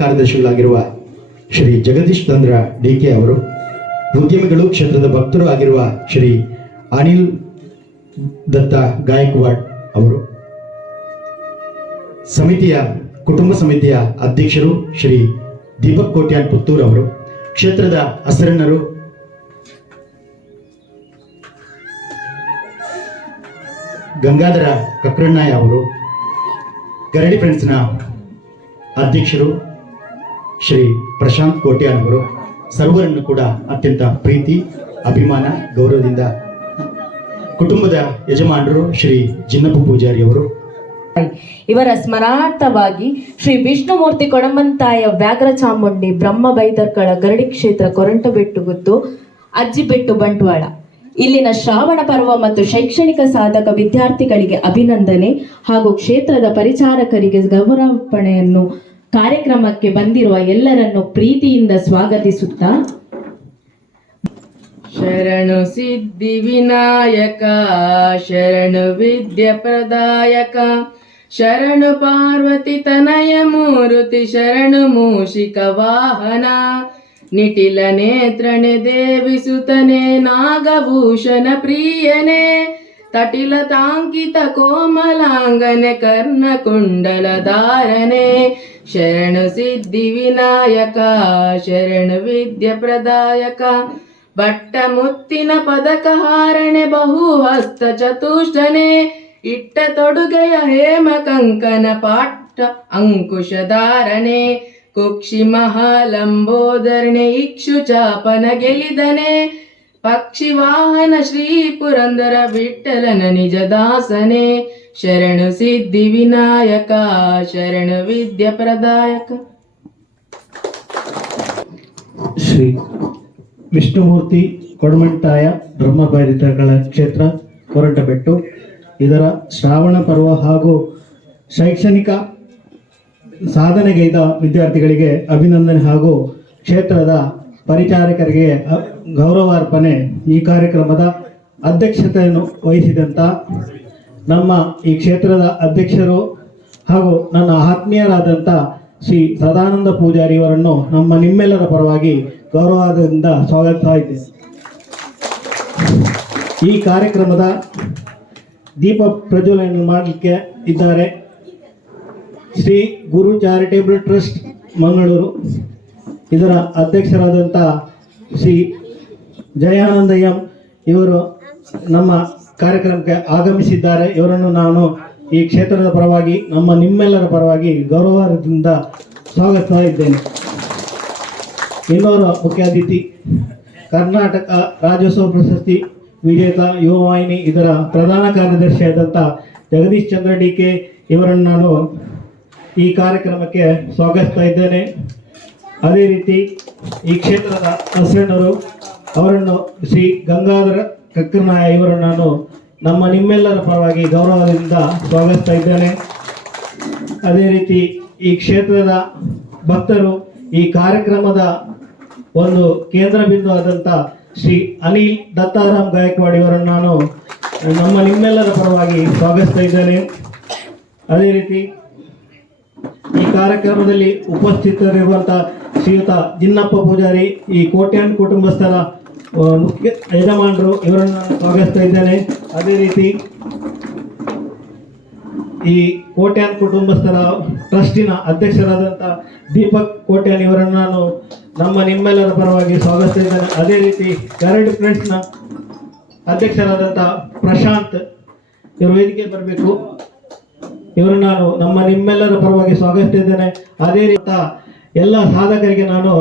ಕಾರ್ಯದರ್ಶಿಗಳಾಗಿರುವ Shri Jagadish Chandra DK ಅವರು, ಉದ್ಯಮಿಗಳು ಕ್ಷೇತ್ರದ ಭಕ್ತರು ಆಗಿರುವ ಶ್ರೀ ಅನಿಲ್ ದತ್ತ ಗಾಯಕ್ವಾಡ್ ಅವರು, ಕುಟುಂಬ ಸಮಿತಿಯ ಅಧ್ಯಕ್ಷರು ಶ್ರೀ ದೀಪಕ್ ಕೋಟ್ಯಾನ್ ಪುತ್ತೂರ್ ಅವರು, ಕ್ಷೇತ್ರದ ಹಸರಣ್ಣರು ಗಂಗಾಧರ ಕಕ್ರಣ್ಣಯ್ಯ ಅವರು, ಗರಡಿ ಫ್ರೆಂಡ್ಸ್ನ ಅಧ್ಯಕ್ಷರು ಶ್ರೀ ಪ್ರಶಾಂತ್ ಕೋಟ್ಯಾನ್ ಅವರು, ಸರ್ವರನ್ನು ಕೂಡ ಅತ್ಯಂತ ಪ್ರೀತಿ, ಅಭಿಮಾನ, ಗೌರವದಿಂದ ಕುಟುಂಬದ ಯಜಮಾನರು ಶ್ರೀ ಜಿನ್ನಪ್ಪ ಪೂಜಾರಿ ಅವರು, ಇವರ ಸ್ಮರಣಾರ್ಥವಾಗಿ ಶ್ರೀ ವಿಷ್ಣುಮೂರ್ತಿ ಕೊಡಮಂತಾಯ ವ್ಯಾಘ್ರ ಚಾಮುಂಡಿ ಬ್ರಹ್ಮ ಬೈದರ್ಕಳ ಗರಡಿ ಕ್ಷೇತ್ರ ಕೊರಂಟಬೆಟ್ಟುಗುತ್ತು ಅಜ್ಜಿಬೆಟ್ಟು ಬಂಟ್ವಾಳ ಇಲ್ಲಿನ ಶ್ರಾವಣ ಪರ್ವ ಮತ್ತು ಶೈಕ್ಷಣಿಕ ಸಾಧಕ ವಿದ್ಯಾರ್ಥಿಗಳಿಗೆ ಅಭಿನಂದನೆ ಹಾಗೂ ಕ್ಷೇತ್ರದ ಪರಿಚಾರಕರಿಗೆ ಗೌರವಾರ್ಪಣೆಯನ್ನು ಕಾರ್ಯಕ್ರಮಕ್ಕೆ ಬಂದಿರುವ ಎಲ್ಲರನ್ನು ಪ್ರೀತಿಯಿಂದ ಸ್ವಾಗತಿಸುತ್ತಾ, ಶರಣು ಸಿದ್ಧಿ ವಿನಾಯಕ, ಶರಣು ವಿದ್ಯೆ ಪ್ರದಾಯಕ, ಶರಣು ಪಾರ್ವತಿ ತನಯ ಮೂರುತಿ, ಶರಣು ಮೂಷಿಕ ವಾಹನ, ನಿಟಿಲ ನೇತ್ರನೆ ದೇವಿಸುತನೆ, ನಾಗಭೂಷಣ ಪ್ರಿಯನೆ, ತಟಿಲ ತಾಂಕಿತ ಕೋಮಲಾಂಗನೆ, ಕರ್ಣ ಕುಂಡಲ ಧಾರನೆ, ಶರಣು ಸಿದ್ಧಿ ವಿನಾಯಕ, ಶರಣು ವಿದ್ಯೆ ಪ್ರದಾಯಕ, ಬಟ್ಟ ಮುತ್ತಿನ ಪದಕ ಹಾರಣೆ, ಬಹು ಹಸ್ತ ಚತುಷ್ಟನೆ, ಇಟ್ಟ ತೊಡುಗೆಯ ಹೇಮ ಕಂಕನ ಪಾಠ ಅಂಕುಶಧಾರನೆ, ಕುಕ್ಷಿ ಮಹಾಲಂಬೋದರಣೆ, ಇಕ್ಷು ಚಾಪನ ಗೆಲಿದನೆ, ಪಕ್ಷಿ ವಾಹನ ಶ್ರೀ ಪುರಂದರ ವಿಠಲನ ನಿಜ ದಾಸನೆ, ಶರಣು ಸಿದ್ಧಿ ವಿನಾಯಕ, ಶರಣು ವಿದ್ಯೆ ಪ್ರದಾಯಕ. ಶ್ರೀ ವಿಷ್ಣುಮೂರ್ತಿ ಕೊಡಮಂತಾಯ ಬ್ರಹ್ಮಬೈರಿತಗಳ ಕ್ಷೇತ್ರ ಕೊರಂಟಬೆಟ್ಟು ಇದರ ಶ್ರಾವಣ ಪರ್ವ ಹಾಗೂ ಶೈಕ್ಷಣಿಕ ಸಾಧನೆಗೈದ ವಿದ್ಯಾರ್ಥಿಗಳಿಗೆ ಅಭಿನಂದನೆ ಹಾಗೂ ಕ್ಷೇತ್ರದ ಪರಿಚಾರಕರಿಗೆ ಗೌರವಾರ್ಪಣೆ. ಈ ಕಾರ್ಯಕ್ರಮದ ಅಧ್ಯಕ್ಷತೆಯನ್ನು ವಹಿಸಿದಂಥ ನಮ್ಮ ಈ ಕ್ಷೇತ್ರದ ಅಧ್ಯಕ್ಷರು ಹಾಗೂ ನನ್ನ ಆತ್ಮೀಯರಾದಂಥ ಶ್ರೀ ಸದಾನಂದ ಪೂಜಾರಿ ಅವರನ್ನು ನಿಮ್ಮೆಲ್ಲರ ಪರವಾಗಿ ಗೌರವದಿಂದ ಸ್ವಾಗತಿಸ್ತಾ ಇದ್ದೇನೆ. ಈ ಕಾರ್ಯಕ್ರಮದ ದೀಪ ಪ್ರಜ್ವಲನೆ ಮಾಡಲಿಕ್ಕೆ ಇದ್ದಾರೆ ಶ್ರೀ ಗುರು ಚಾರಿಟೇಬಲ್ ಟ್ರಸ್ಟ್ ಮಂಗಳೂರು, ಇದರ ಅಧ್ಯಕ್ಷರಾದಂಥ ಶ್ರೀ ಜಯಾನಂದಯ್ಯ ಇವರು ನಮ್ಮ ಕಾರ್ಯಕ್ರಮಕ್ಕೆ ಆಗಮಿಸಿದ್ದಾರೆ. ಇವರನ್ನು ನಾನು ಈ ಕ್ಷೇತ್ರದ ಪರವಾಗಿ ನಿಮ್ಮೆಲ್ಲರ ಪರವಾಗಿ ಗೌರವದಿಂದ ಸ್ವಾಗತಿಸ್ತಾ ಇದ್ದೇನೆ. ಇನ್ನೋರ್ವ ಮುಖ್ಯ ಅತಿಥಿ ಕರ್ನಾಟಕ ರಾಜ್ಯೋತ್ಸವ ಪ್ರಶಸ್ತಿ ವಿಜೇತ ಯುವವಾಹಿನಿ ಇದರ ಪ್ರಧಾನ ಕಾರ್ಯದರ್ಶಿಯಾದಂಥ ಜಗದೀಶ್ ಚಂದ್ರ ಡಿಕೆ ಇವರನ್ನು ನಾನು ಈ ಕಾರ್ಯಕ್ರಮಕ್ಕೆ ಸ್ವಾಗತಿಸ್ತಾ ಇದ್ದೇನೆ. ಅದೇ ರೀತಿ ಈ ಕ್ಷೇತ್ರದ ಹಸರಣ್ಣರು ಅವರನ್ನು ಶ್ರೀ ಗಂಗಾಧರ ಕಕ್ಕರನಾಯ ಇವರನ್ನು ನಾನು ನಿಮ್ಮೆಲ್ಲರ ಪರವಾಗಿ ಗೌರವದಿಂದ ಸ್ವಾಗತಿಸ್ತಾ ಇದ್ದೇನೆ. ಅದೇ ರೀತಿ ಈ ಕ್ಷೇತ್ರದ ಭಕ್ತರು, ಈ ಕಾರ್ಯಕ್ರಮದ ಒಂದು ಕೇಂದ್ರ ಬಿಂದು ಆದಂಥ ಶ್ರೀ ಅನಿಲ್ ದತ್ತಾರಾಮ್ ಗಾಯಕ್ವಾಡ್ ಇವರನ್ನು ನಾನು ನಿಮ್ಮೆಲ್ಲರ ಪರವಾಗಿ ಸ್ವಾಗತಿಸ್ತಾ ಇದ್ದೇನೆ. ಅದೇ ರೀತಿ ಈ ಕಾರ್ಯಕ್ರಮದಲ್ಲಿ ಉಪಸ್ಥಿತರಿರುವಂಥ ಶ್ರೀಯುತ ಜಿನ್ನಪ್ಪ ಪೂಜಾರಿ, ಈ ಕೋಟ್ಯಾನ್ ಕುಟುಂಬಸ್ಥರ ಮುಖ್ಯ ಯಜಮಾನರು, ಇವರನ್ನು ನಾನು ಸ್ವಾಗತಿಸ್ತಾ ಇದ್ದೇನೆ. ಅದೇ ರೀತಿ ಈ ಕೋಟ್ಯಾನ್ ಕುಟುಂಬಸ್ಥರ ಟ್ರಸ್ಟಿನ ಅಧ್ಯಕ್ಷರಾದಂಥ ದೀಪಕ್ ಕೋಟ್ಯಾನ್ ಇವರನ್ನು ನಾನು ನಿಮ್ಮೆಲ್ಲರ ಪರವಾಗಿ ಸ್ವಾಗತಿಸ್ತಾ ಇದ್ದೇನೆ. ಅದೇ ರೀತಿ ಗರಡಿ ಫ್ರೆಂಡ್ಸ್ನ ಅಧ್ಯಕ್ಷರಾದಂಥ ಪ್ರಶಾಂತ್ ಇವರು ವೇದಿಕೆ ಬರಬೇಕು, ಇವರನ್ನು ನಾನು ನಿಮ್ಮೆಲ್ಲರ ಪರವಾಗಿ ಸ್ವಾಗತಿಸ್ತಾ ಇದ್ದೇನೆ. ಅದೇ ರೀತಿ ಎಲ್ಲ ಸಾಧಕರಿಗೆ ನಾನು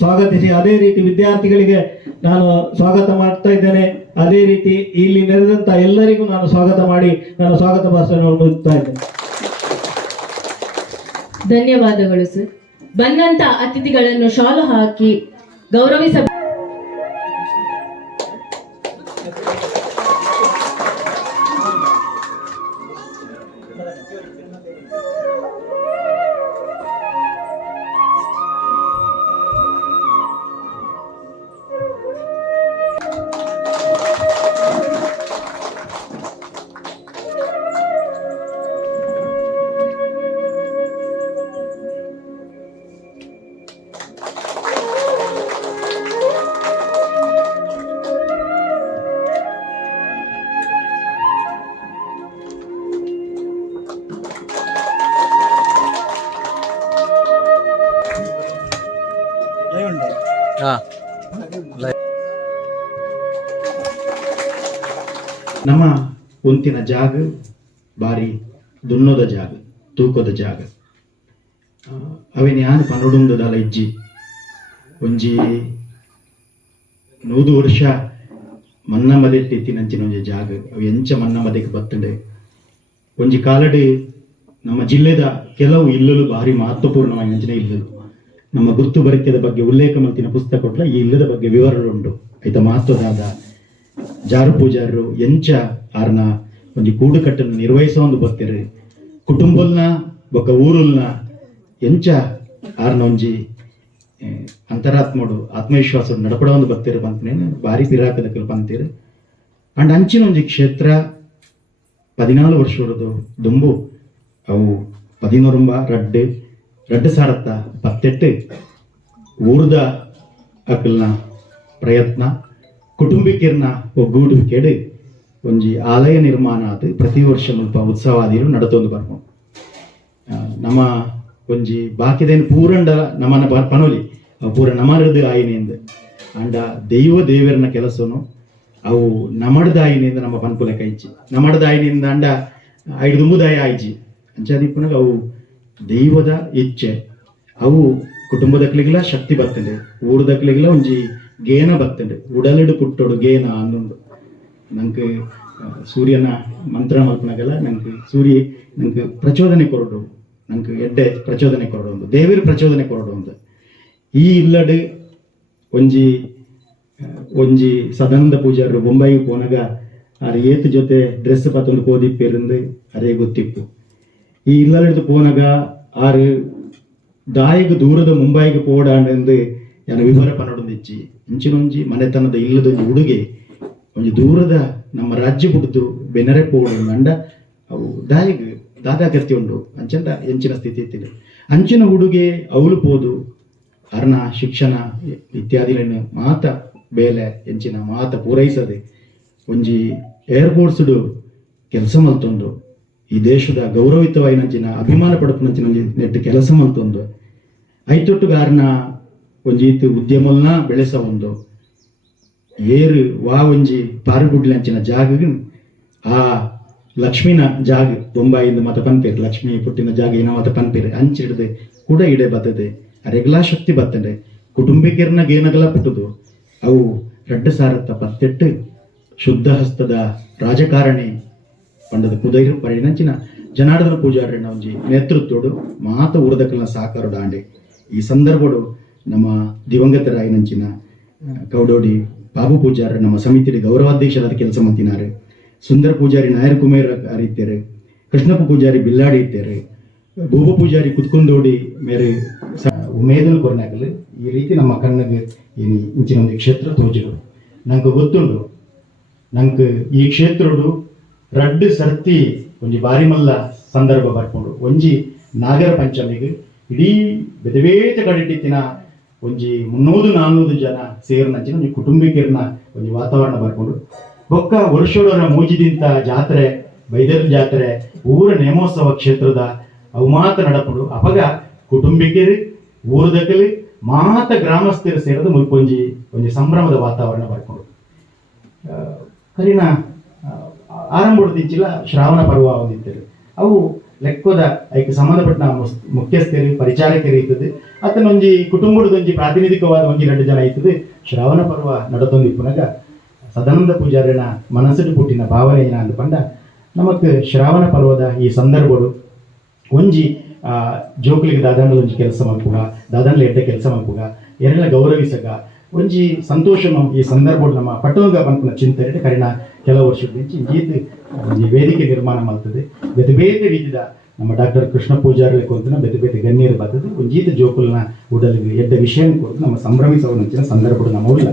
ಸ್ವಾಗತಿಸಿ, ಅದೇ ರೀತಿ ವಿದ್ಯಾರ್ಥಿಗಳಿಗೆ ನಾನು ಸ್ವಾಗತ ಮಾಡ್ತಾ ಇದ್ದೇನೆ. ಅದೇ ರೀತಿ ಇಲ್ಲಿ ನೆರೆದಂಥ ಎಲ್ಲರಿಗೂ ನಾನು ಸ್ವಾಗತ ಮಾಡಿ ನಾನು ಸ್ವಾಗತ ಭಾಷಣವನ್ನು ಮುಗಿಸ್ತಾ ಇದ್ದೇನೆ. ಧನ್ಯವಾದಗಳು ಸರ್. ಬಂದಂತ ಅತಿಥಿಗಳನ್ನು ಶಾಲು ಹಾಕಿ ಗೌರವಿಸ ನಮ್ಮ ಉಂತಿನ ಜಾಗ ಬಾರಿ ದುನ್ನೋದ ಜಾಗ ತೂಕೋದ ಜಾಗ ಅವೇನು ಯಾನು ಪನ್ನೊಡುಂದದಲ್ಲ ಇಜ್ಜಿ ಒಂಜಿ 100 ವರ್ಷ ಮನ್ನ ಮದೆಟ್ಟಿತ್ತಿನಂಚಿನ ಒಂಜಿ ಜಾಗ ಅವು ಎಂಚ ಮನ್ನ ಮದೆಗೆ ಬತ್ತಂಡೆ ಒಂಜಿ ಕಾಲಡ್ ನಮ್ಮ ಜಿಲ್ಲೆದ ಕೆಲವು ಇಲ್ಲಲು ಭಾರಿ ಮಹತ್ವಪೂರ್ಣವಾಯಿನಂಚಿನ ಇಲ್ಲಲು ನಮ್ಮ ಗುರ್ತು ಬರಿಕೆದ ಬಗ್ಗೆ ಉಲ್ಲೇಖ ಮಲ್ತಿನ ಪುಸ್ತಕ ಕೊಟ್ಲ ಈ ಇಲ್ಲದ ಬಗ್ಗೆ ವಿವರ ಉಂಟು ಐತ ಮಹತ್ವದಾದ ಜಾರು ಪೂಜಾರರು ಎಂಚ ಆರ್ನ ಒಂಜಿ ಕೂಡುಕಟ್ಟನ್ನು ನಿರ್ವಹಿಸೋ ಒಂದು ಬರ್ತೀರಿ ಕುಟುಂಬಲ್ನ ಬೊಕ್ಕ ಊರುಲ್ನ ಎಂಚ ಆರ್ನ ಒಂಜಿ ಅಂತರಾತ್ಮಡು ಆತ್ಮವಿಶ್ವಾಸ ನಡಪಡ ಒಂದು ಬರ್ತೀರಿ ಬಂತನೇನು ಭಾರಿ ಪಿರಾಕದ ಕಲ್ಪ ಅಂತೀರಿ ಅಂಡ್ ಅಂಚಿನ ಒಂಜಿ ಕ್ಷೇತ್ರ 14 ವರ್ಷದ್ದು ದುಂಬು ಅವು 11 ರಡ್ಡು ಸಾರತ್ತ 18 ಊರ್ದ ಅಕಲ್ನ ಪ್ರಯತ್ನ ಕುಟುಂಬಿಕರ್ನ ಒಗ್ಗೂಡುವಿಕೆಡು ಒಂಜಿ ಆಲಯ ನಿರ್ಮಾಣ ಆದ್ ಪ್ರತಿ ವರ್ಷ ಮುಲ್ಪ ಉತ್ಸವಾದಿರು ನಡತೊಂದು ಬರ್ಬೋದು ನಮ್ಮ ಒಂಜಿ ಬಾಕಿದೇನು ಪೂರಂಡ ನಮ್ಮನ ಪನೋಲಿ ಪೂರ ನಮರದು ಆಯಿನಿಂದ ಅಂಡ ದೇವರನ ಕೆಲಸನು ಅವು ನಮಡ್ದ ಆಯಿನಿಂದ ನಮ್ಮ ಪನ್ಪುಲ ಕೈಚಿ ನಮಡ್ದ ಆಯಿನಿಂದ ಅಂಡ 5 ದುಂಬುದಾಯ ಆಯ್ಜಿ ಅಂಚಾದಿಪ್ಪನಾಗ ಅವು ದೈವದ ಇಚ್ಛೆ ಅವು ಕುಟುಂಬದಕ್ಲಿಗ್ಲ ಶಕ್ತಿ ಬರ್ತದೆ ಊರದಕ್ಲಿಗ್ಲ ಒಂಜಿ ಗೇನ ಬರ್ತದೆ ಉಡಲಿಡು ಪುಟ್ಟೋಡು ಗೇನ ಅನ್ನೊಂದು ನಂಗೆ ಸೂರ್ಯನ ಮಂತ್ರ ಮಲ್ಪನಾಗಲ್ಲ ನಂಗೆ ಸೂರ್ಯ ನಂಗೆ ಪ್ರಚೋದನೆ ಕೊರಡು ನಂಗೆ ಎಡ್ಡೆ ಪ್ರಚೋದನೆ ಕೊರಡು ಒಂದು ದೇವಿರ ಪ್ರಚೋದನೆ ಕೊರಡು ಒಂದು ಈ ಇಲ್ಲಡು ಒಂಜಿ ಸದಾನಂದ ಪೂಜಾರರು ಬೊಂಬಾಯಿಗೆ ಪೋನಾಗ ಆರು ಏತ್ ಜೊತೆ ಡ್ರೆಸ್ ಪತ್ತೊಂದು ಕೋದಿಪ್ಪಿರಂದು ಅರೇ ಗೊತ್ತಿಪ್ಪು ಈ ಇಲ್ಲಡಿದು ಪೋನಾಗ ಆರು ದಾಯಿಗೆ ದೂರದ ಮುಂಬೈಗೆ ಪೋಡಾಂಡೆಂದು ಯಾನ ವಿವರ ಪನ್ನಡೊಂದಿಚ್ಚಿ ಇಂಚಿನೊಂಜಿ ಮನೆತನದ ಇಲ್ಲದೊಂದು ಹುಡುಗೆ ಒಂಜಿ ದೂರದ ನಮ್ಮ ರಾಜ್ಯ ಬಿಡ್ದು ಬೆನರೆ ಪೋಡು ಅಂಡ ಅವು ದಾಯಿಗೆ ದಾದಾಗತ್ಯ ಉಂಡು ಅಂಚಂದ ಎಂಚಿನ ಸ್ಥಿತಿ ಇತ್ತಿದೆ ಅಂಚಿನ ಹುಡುಗೆ ಅವಳು ಪೋದು ಅರ್ನ ಶಿಕ್ಷಣ ಇತ್ಯಾದಿಗಳನ್ನು ಮಾತ ಬೇಲೆ ಎಂಚಿನ ಮಾತ ಪೂರೈಸದೆ ಒಂಜಿ ಏರ್ಪೋರ್ಟ್ಸ್ಡು ಕೆಲಸ ಮಲ್ತೊಂದು ಈ ದೇಶದ ಗೌರವಿತವಾಯಿನಂಚಿನ ಅಭಿಮಾನ ಪಡಪನಂಚಿನ ನೆಟ್ಟು ಕೆಲಸ ಮಲ್ತೊಂದು ಐತೊಟ್ಟುಗಾರನ ಒಂಜೀತು ಉದ್ಯಮಲ್ನ ಬೆಳೆಸ ಒಂದು ಏರು ವಾ ಒಂಜಿ ಪಾರುಗುಡ್ಲಂಚಿನ ಜಾಗ ಆ ಲಕ್ಷ್ಮಿನ ಜಾಗ ಬೊಂಬಾಯಿಂದ ಮತ ಪನ್ಪೇರು ಲಕ್ಷ್ಮಿ ಪುಟ್ಟಿನ ಜಾಗ ಏನ ಮತ ಪನ್ಪೇರು ಅಂಚಿಡ್ದೆ ಕೂಡ ಇಡೆ ಬತ್ತದೆ ಅರೆಗ್ಲಾ ಶಕ್ತಿ ಬತ್ತಂಡೆ ಕುಟುಂಬಿಕರ್ನ ಗೇನಗಲ ಪುಟ್ಟದು ಅವು 2 ಸಾರತ್ತ 18 ಶುದ್ಧ ಹಸ್ತದ ರಾಜಕಾರಣಿ ಪಂಡದ ಕುದೈರು ಪರಿಣಂಚಿನ ಜನಾರ್ದನ ಪೂಜಾರಣ್ಣ ಒಂಜಿ ನೇತೃತ್ವಡು ಮಾತ ಊರದಕಲ್ನ ಸಾಕಾರ ದಾಂಡೆ ಈ ಸಂದರ್ಭಡು ನಮ್ಮ ದಿವಂಗತರಾಯಿನಂಚಿನ ಕೌಡೋಡಿ ಬಾಬು ಪೂಜಾರ ನಮ್ಮ ಸಮಿತಿ ಗೌರವಾಧ್ಯಕ್ಷರಾದ ಕೆಲಸ ಮಾಡ್ತಿದ್ದಾರೆ ಸುಂದರ ಪೂಜಾರಿ ನಾಯರ್ ಕುಮೇರ್ ಅರಿತಾರೆ ಕೃಷ್ಣಪ್ಪ ಪೂಜಾರಿ ಬಿಲ್ಲಾಡಿ ಇದ್ದಾರೆ ಭೂಪ ಪೂಜಾರಿ ಕುತ್ಕೊಂಡೋಡಿ ಮೇರೆ ಉಮೇದಲ್ ಕೊರನಾಗಲು ಈ ರೀತಿ ನಮ್ಮ ಕಣ್ಣಿಗೆ ಇಂಚಿನ ಒಂದು ಕ್ಷೇತ್ರ ತೋಜಿಡು ನಂಗೆ ಗೊತ್ತುಂಡು ನಂಗೆ ಈ ಕ್ಷೇತ್ರಡು 2 ಸರ್ತಿ ಒಂಜಿ ಬಾರಿ ಮಲ್ಲ ಸಂದರ್ಭ ಬರ್ಕೊಂಡು ಒಂಜಿ ನಾಗರ ಪಂಚಮಿಗೆ ಇಡೀ ಬೆದವೇತ ಕಡಿಟಿತ್ತಿನ ಒಂಜಿ 300-400 ಜನ ಸೇರಿನಂಚಿನ ಒಂಜಿ ಕುಟುಂಬಿಕರನ್ನ ಒಂಜಿ ವಾತಾವರಣ ಬರ್ಕೊಂಡು ಬೊಕ್ಕ ವರ್ಷೋಳರ ಮೂಜಿದಿಂತ ಜಾತ್ರೆ ಬೈದರ್ ಜಾತ್ರೆ ಊರ ನೇಮೋತ್ಸವ ಕ್ಷೇತ್ರದ ಅವು ಮಾತ ನಡಪಡು ಅಪಗ ಕುಟುಂಬಿಕರು ಊರದಕಲಿ ಮಾತ ಗ್ರಾಮಸ್ಥರು ಸೇರಿದ ಮುಲ್ಪೊಂಜಿ ಒಂಜಿ ಸಂಭ್ರಮದ ವಾತಾವರಣ ಬರ್ಕೊಂಡು ಕರಿನ ಆರಂಭದಿಚ್ಚಿಲ್ಲ ಶ್ರಾವಣ ಪರ್ವ ಒಂದಿತ್ತರು ಅವು ಲೆಕ್ಕದ ಅದಕ್ಕೆ ಸಂಬಂಧಪಟ್ಟ ಮುಖ್ಯಸ್ಥರು ಪರಿಚಾರಕರು ಇರ್ತದೆ ಅತನೊಂಜಿ ಕುಟುಂಬದೊಂಜಿ ಪ್ರಾತಿನಿಧಿಕವಾದ ಒಂಜಿ 2 ಜನ ಇರ್ತದೆ ಶ್ರಾವಣ ಪರ್ವ ನಡತೊಂದಿಪ್ಪನಾಗ ಸದಾನಂದ ಪೂಜಾರಿನ ಮನಸ್ಸು ಪುಟ್ಟಿನ ಭಾವನೆ ಏನ ಅಂದ್ಕೊಂಡ ನಮಕ್ ಶ್ರಾವಣ ಪರ್ವದ ಈ ಸಂದರ್ಭಗಳು ಒಂಜಿ ಜೋಕುಲಿಗೆ ದಾದಾಂಡ್ಲ ಒಂಜಿ ಕೆಲಸ ಮಲ್ಪುಗ ದಾದಾಂಡ್ಲ ಎಡ್ಡೆ ಕೆಲಸ ಮಲ್ಪುಗ ಎರಡ ಗೌರವಿಸಗ ಒಂಜಿ ಸಂತೋಷನು ಈ ಸಂದರ್ಭ ನಮ್ಮ ಪಟ್ಟಣಗ ಬಂಪನ ಚಿಂತನೆ ಕರಿನ ಕೆಲವು ವರ್ಷದ ಇಂಚಿ ಒಂಜಿ ವೇದಿಕೆ ನಿರ್ಮಾಣ ಮಾಡ್ತದೆ ಬೇತೆ ಬೇತೆ ರೀತಿಯ ನಮ್ಮ ಡಾಕ್ಟರ್ ಕೃಷ್ಣ ಪೂಜಾರಿ ಕೊಂತನ ಬೇತೆ ಬೇತೆ ಗಣ್ಯರು ಬರ್ತದೆ ಒಂಜೀತ ಜೋಕುಲ್ನ ಉಡಲಿಗೆ ಎಡ್ಡ ವಿಷಯ ಕೊಟ್ಟು ನಮ್ಮ ಸಂಭ್ರಮಿಸುವ ಸಂದರ್ಭ ನಮ್ಮ ಇಲ್ಲ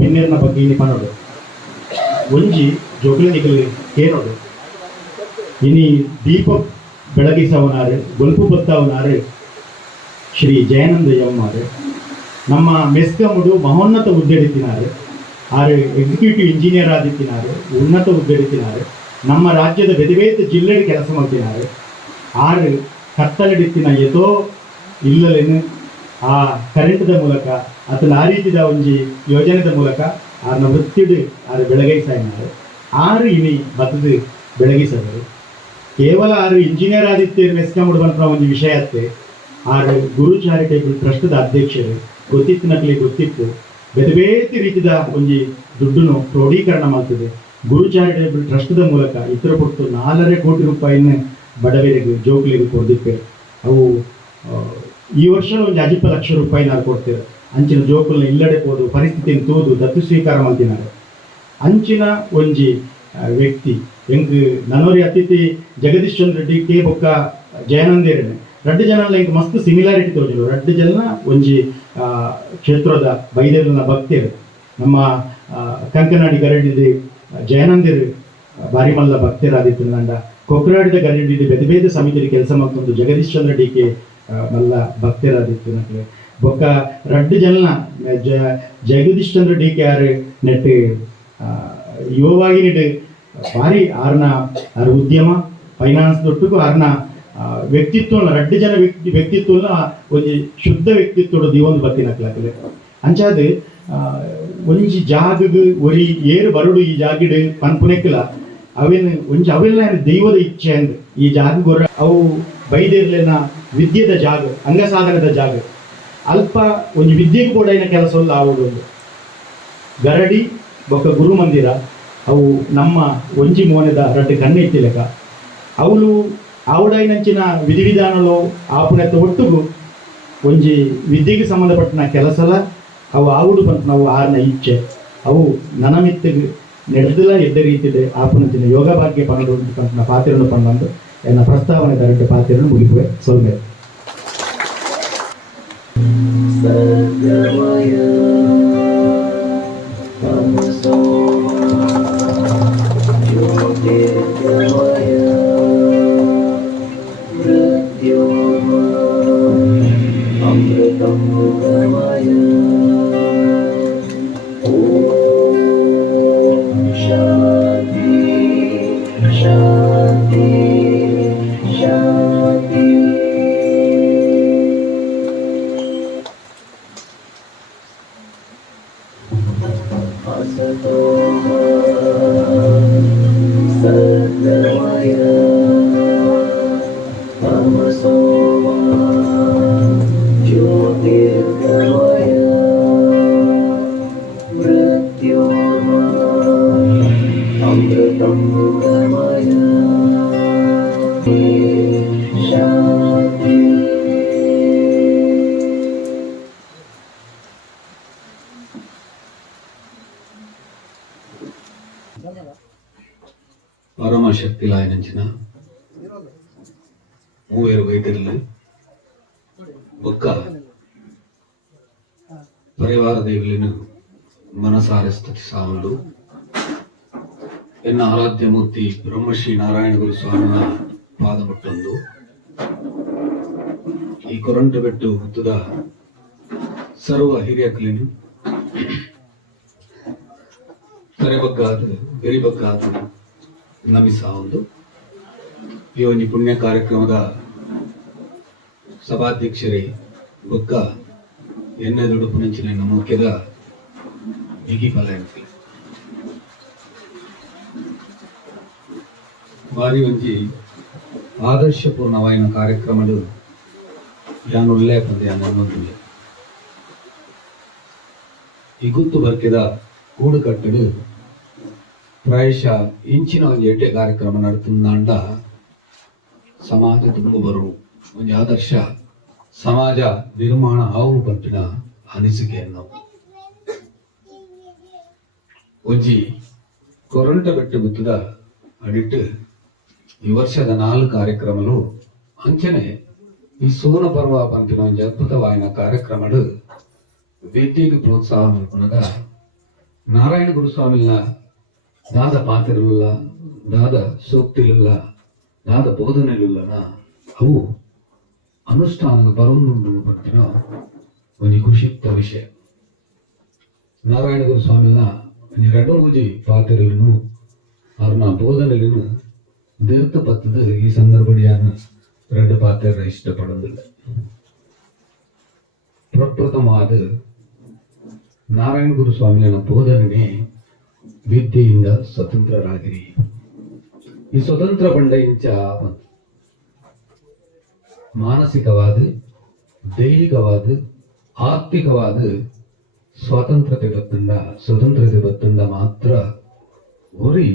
ಬೆನ್ನೇರಿನ ಬಗ್ಗೆ ಇಲ್ಲಿ ಪನೋಡು ಒಂಜಿ ಜೋಕುಲಿನಿಗಲ್ಲಿ ಕೇಳೋದು ಇನಿ ದೀಪ ಬೆಳಗಿಸವನಾರು ಗೊಲ್ಪು ಬತ್ತವನಾರು ಶ್ರೀ ಜಯಾನಂದ ಎಮ್ಮಾರು ನಮ್ಮ ಮೆಸ್ಕಮುಡು ಮಹೋನ್ನತ ಹುದ್ದೆಡಿತಿನಾರು ಆರು ಎಕ್ಸಿಕ್ಯೂಟಿವ್ ಇಂಜಿನಿಯರ್ ಆದಿತ್ತಿನಾರು ಉನ್ನತ ಹುದ್ದೆಡಿತಿನಾರು ನಮ್ಮ ರಾಜ್ಯದ ಬೇತೆ ಜಿಲ್ಲೆಗೆ ಕೆಲಸ ಮಾಡ್ತಿನಾರು ಆರು ಕತ್ತಲೆಡಿತ್ತಿನ ಎದೋ ಇಲ್ಲಲೇನು ಆ ಕರೆಂಟ್ದ ಮೂಲಕ ಅತನ ಆ ರೀತಿದ ಒಂಜಿ ಯೋಜನೆದ ಮೂಲಕ ಆರ್ನ ವೃತ್ತಿಡ್ ಆರು ಬೆಳಗೈಸಾಯಿನಾರು 6 ಇನಿ ಬತ್ತದು ಬೆಳಗಿಸದರು ಕೇವಲ 6 ಇಂಜಿನಿಯರ್ ಆದಿತ್ಯರು ಮೆಸ್ಕೊಂಬಿಡು ಬಂತ ಒಂದು ವಿಷಯ ಅತ್ತೆ 6 ಗುರು ಚಾರಿಟೇಬಲ್ ಟ್ರಸ್ಟ್ದ ಅಧ್ಯಕ್ಷರು ಗೊತ್ತಿತ್ತಿನಕ್ಲೆ ಗೊತ್ತಿತ್ತು ಬೇರೆ ಬೇರೆ ರೀತಿದ ಒಂಜಿ ದುಡ್ಡುನು ಕ್ರೋಢೀಕರಣ ಮಾಡ್ತದೆ ಗುರು ಚಾರಿಟೇಬಲ್ ಟ್ರಸ್ಟ್ದ ಮೂಲಕ ಇತರ ಕೊಟ್ಟು 4.5 ಕೋಟಿ ರೂಪಾಯಿನ ಬಡವರಿಗೆ ಜೋಕ್ಲಿಗೆ ಕೊಡ್ದಿಪ್ಪೆ ಅವು ಈ ವರ್ಷ ಒಂದು 20 ಲಕ್ಷ ರೂಪಾಯಿ ನಾವು ಕೊಡ್ತೇವೆ ಅಂಚಿನ ಜೋಕುಲ್ನ ಇಲ್ಲಡೆ ಹೋದು ಪರಿಸ್ಥಿತಿಯನ್ನು ತೋದು ದತ್ತು ಸ್ವೀಕಾರ ಮಾಡ್ತಿದ್ದಾರೆ ಅಂಚಿನ ಒಂಜಿ ವ್ಯಕ್ತಿ ಎಂಕ್ ನನೋರಿ ಅತಿಥಿ ಜಗದೀಶ್ ಚಂದ್ರ ಡಿ ಕೆ ಬೊಕ್ಕ ಜಯನಂದೇರನೆ 2 ಜನ ಇಂಕ್ ಮಸ್ತ್ ಸಿಮಿಲಾರಿಟಿ ತೋಜರು 2 ಜನ ಒಂಜಿ ಕ್ಷೇತ್ರದ ಬೈದೇರಿನ ಭಕ್ತರು ನಮ್ಮ ಕಂಕನಾಡಿ ಗರಡಿದೆ ಜಯನಂದೇರು ಬಾರಿ ಮಲ್ಲ ಭಕ್ತರಾದಿತ್ತು ನಂಡ ಕೊಕ್ರಾಡಿದ ಗರಡಿದೆ ಬೇರೆ ಬೇರೆ ಸಮಿತಿ ಕೆಲಸ ಮಾಡ್ಕೊಂಡು ಜಗದೀಶ್ ಚಂದ್ರ ಡಿ ಕೆ ಮಲ್ಲ ಭಕ್ತರಾದಿತ್ತು ನಕ್ಲೆ ಬೊಕ್ಕ 2 ಜನ Jagadish Chandra D K R ನೆಟ್ ಯುವವಾಗಿ ನೆಟ್ ಭಾರಿ ಆರ್ನ ಉದ್ಯಮ ಫೈನಾನ್ಸ್ ದೊಟ್ಟಿಗೂ ಆರ್ನ ವ್ಯಕ್ತಿತ್ವ 2 ಜನ ವ್ಯಕ್ತಿತ್ವನ ಒಂದು ಶುದ್ಧ ವ್ಯಕ್ತಿತ್ವದ ದೀವೊಂದು ಬತ್ತಿನಕ್ಲಾಗಲೆ ಅಂಚಾದ ಒಂಜಿ ಜಾಗಗ್ ಒರಿ ಏರು ಬರುಡು ಈ ಜಾಗಿಡ್ ಪನ್ಪುನೆಕ್ಲ ಅವೆಲ್ಲ ದೈವದ ಇಚ್ಛೆ ಅಂದ್ ಈ ಜಾಗ ಗೊರ ಅವು ಬೈದೇರ್ಲಿನ ವಿದ್ಯೆದ ಜಾಗ ಅಂಗಸಾಧನದ ಜಾಗ ಅಲ್ಪ ಒಂದು ವಿದ್ಯೆಗೆ ಕೂಡ ಏನ ಕೆಲಸ ಇಲ್ಲ ಅವುಗೊಂದು ಗರಡಿ ಬೊಕ್ಕ ಗುರು ಮಂದಿರ ಅವು ನಮ್ಮ ಒಂಜಿ ಮೋನೆದ 2 ಕಣ್ಣೆತ್ತಿಲೆಕ ಅವಳು ಆವುಡೈನಂಚಿನ ವಿಧಿವಿಧಾನಗಳು ಆಪುಣೆತ್ತ ಒಟ್ಟುಗು ಒಂಜಿ ವಿದ್ಯೆಗೆ ಸಂಬಂಧಪಟ್ಟ ಕೆಲಸಲ ಅವು ಆವುಡು ಬಂತು ನಾವು ಆರ್ನ ಇಚ್ಛೆ ಅವು ನನಮಿತ್ತಿಗೆ ನಡೆದಿಲ್ಲ ಎದ್ದ ರೀತಿದೆ ಆಪುಣಂಚಿನ ಯೋಗ ಭಾಗ್ಯ ಪನ್ನಡು ಪಂಪಿನ ಪಾತ್ರವನ್ನು ಪನ್ನೊಂದು ಎನ್ನ ಪ್ರಸ್ತಾವನೆ 2 ಪಾತ್ರವನ್ನು ಮುಗಿಪುವೆ ಸೊಲ್ಮೆ పరమశక్తిలాయనంచిన మూవేరు వైద్యులు ఒక్క పరివార దేవులను మనసార స్థుతి సాములు ಎನ್ನ ಆರಾಧ್ಯ ಬ್ರಹ್ಮಶ್ರೀ ನಾರಾಯಣ ಗುರು ಸ್ವಾಮಿನ ಪಾದಪಟ್ಟೊಂದು ಈ ಕೊರಂಟು ಬೆಟ್ಟು ಹುತ್ತದ ಸರ್ವ ಹಿರಿಯಕಲಿನು ಕರೆಬಗ್ಗಾದ ಬೆರಿಬಗ್ಗಾದ ನಮಿಸ ಒಂದು ಈ ಒಂದು ಪುಣ್ಯ ಕಾರ್ಯಕ್ರಮದ ಸಭಾಧ್ಯಕ್ಷರೇ ಬೊಕ್ಕ ಎಣ್ಣೆ ದುಡುಪು ನಂಚಿನ ಮುಖ್ಯದ ಬಿಗಿ ಪಲಾಯಣಿ వారి నుంచి ఆదర్శపూర్ణమైన కార్యక్రమాలు ಯಾನುಲ್ಲೇಪದೆ ಅನ್ನೋದಿಲ್ಲ ಈ ಗುತ್ತು ಬರ್ಕಿದ ಕೂಡು ಕಟ್ಟಡು ಪ್ರಾಯಶಃ ಇಂಚಿನ ಒಂದು ಎಡ್ಡೆ ಕಾರ್ಯಕ್ರಮ ನಡುತ್ತಂದಾಂಡ ಸಮಾಜ ತುಂಬ ಬರು ಒಂದು ಆದರ್ಶ ಸಮಾಜ ನಿರ್ಮಾಣ ಆವು ಪಂಪಿನ ಅನಿಸಿಕೆಯನ್ನು ಒಂಜಿ ಕೊರಂಟ ಬೆಟ್ಟು ಗುತ್ತದ ಅಡಿಟ್ಟು ಈ ವರ್ಷದ 4 ಕಾರ್ಯಕ್ರಮಗಳು ಅಂಚನೆ ಈ ಸೋನ ಪರ್ವ ಪಂಪಿನ ಒಂದು ಅದ್ಭುತವಾದ ಕಾರ್ಯಕ್ರಮಗಳು ವ್ಯಕ್ತಿಗೆ ಪ್ರೋತ್ಸಾಹ ಮಾಡ್ಕೊಂಡಾಗ ನಾರಾಯಣ ಗುರುಸ್ವಾಮಿನ ದಾದ ಪಾತ್ರಲ್ಲ ದಾದ ಸೂಕ್ತಿಲಿಲ್ಲ ದಾದ ಬೋಧನೆಲಿಲ್ಲನ ಅವು ಅನುಷ್ಠಾನ ಬರೋದು ಪಂಪಿನ ಒಂದು ಖುಷಿತ್ತ ವಿಷಯ ನಾರಾಯಣ ಗುರುಸ್ವಾಮಿನ 2 ಮೂಜಿ ಪಾತ್ರಗಳನ್ನು ಅವ್ರನ್ನ ಬೋಧನೆಯನ್ನು ದೀರ್ಘ ಪತ್ತದ ಈ ಸಂದರ್ಭಡಿಯನ್ನು 2 ಪಾತ್ರ ಇಷ್ಟಪಡೋದಿಲ್ಲ ಪ್ರಪ್ರಥಮವಾದ ನಾರಾಯಣ ಗುರು ಸ್ವಾಮಿಗಳ ಬೋಧನೆ ವಿದ್ಯೆಯಿಂದ ಸ್ವತಂತ್ರರಾಗಿರಿ. ಈ ಸ್ವತಂತ್ರ ಬಂಡ ಇಂಚ ಮಾನಸಿಕವಾದ, ದೈಹಿಕವಾದ, ಆರ್ಥಿಕವಾದ ಸ್ವಾತಂತ್ರ್ಯತೆ ಬತ್ತಂಡ ಮಾತ್ರ ಒರಿ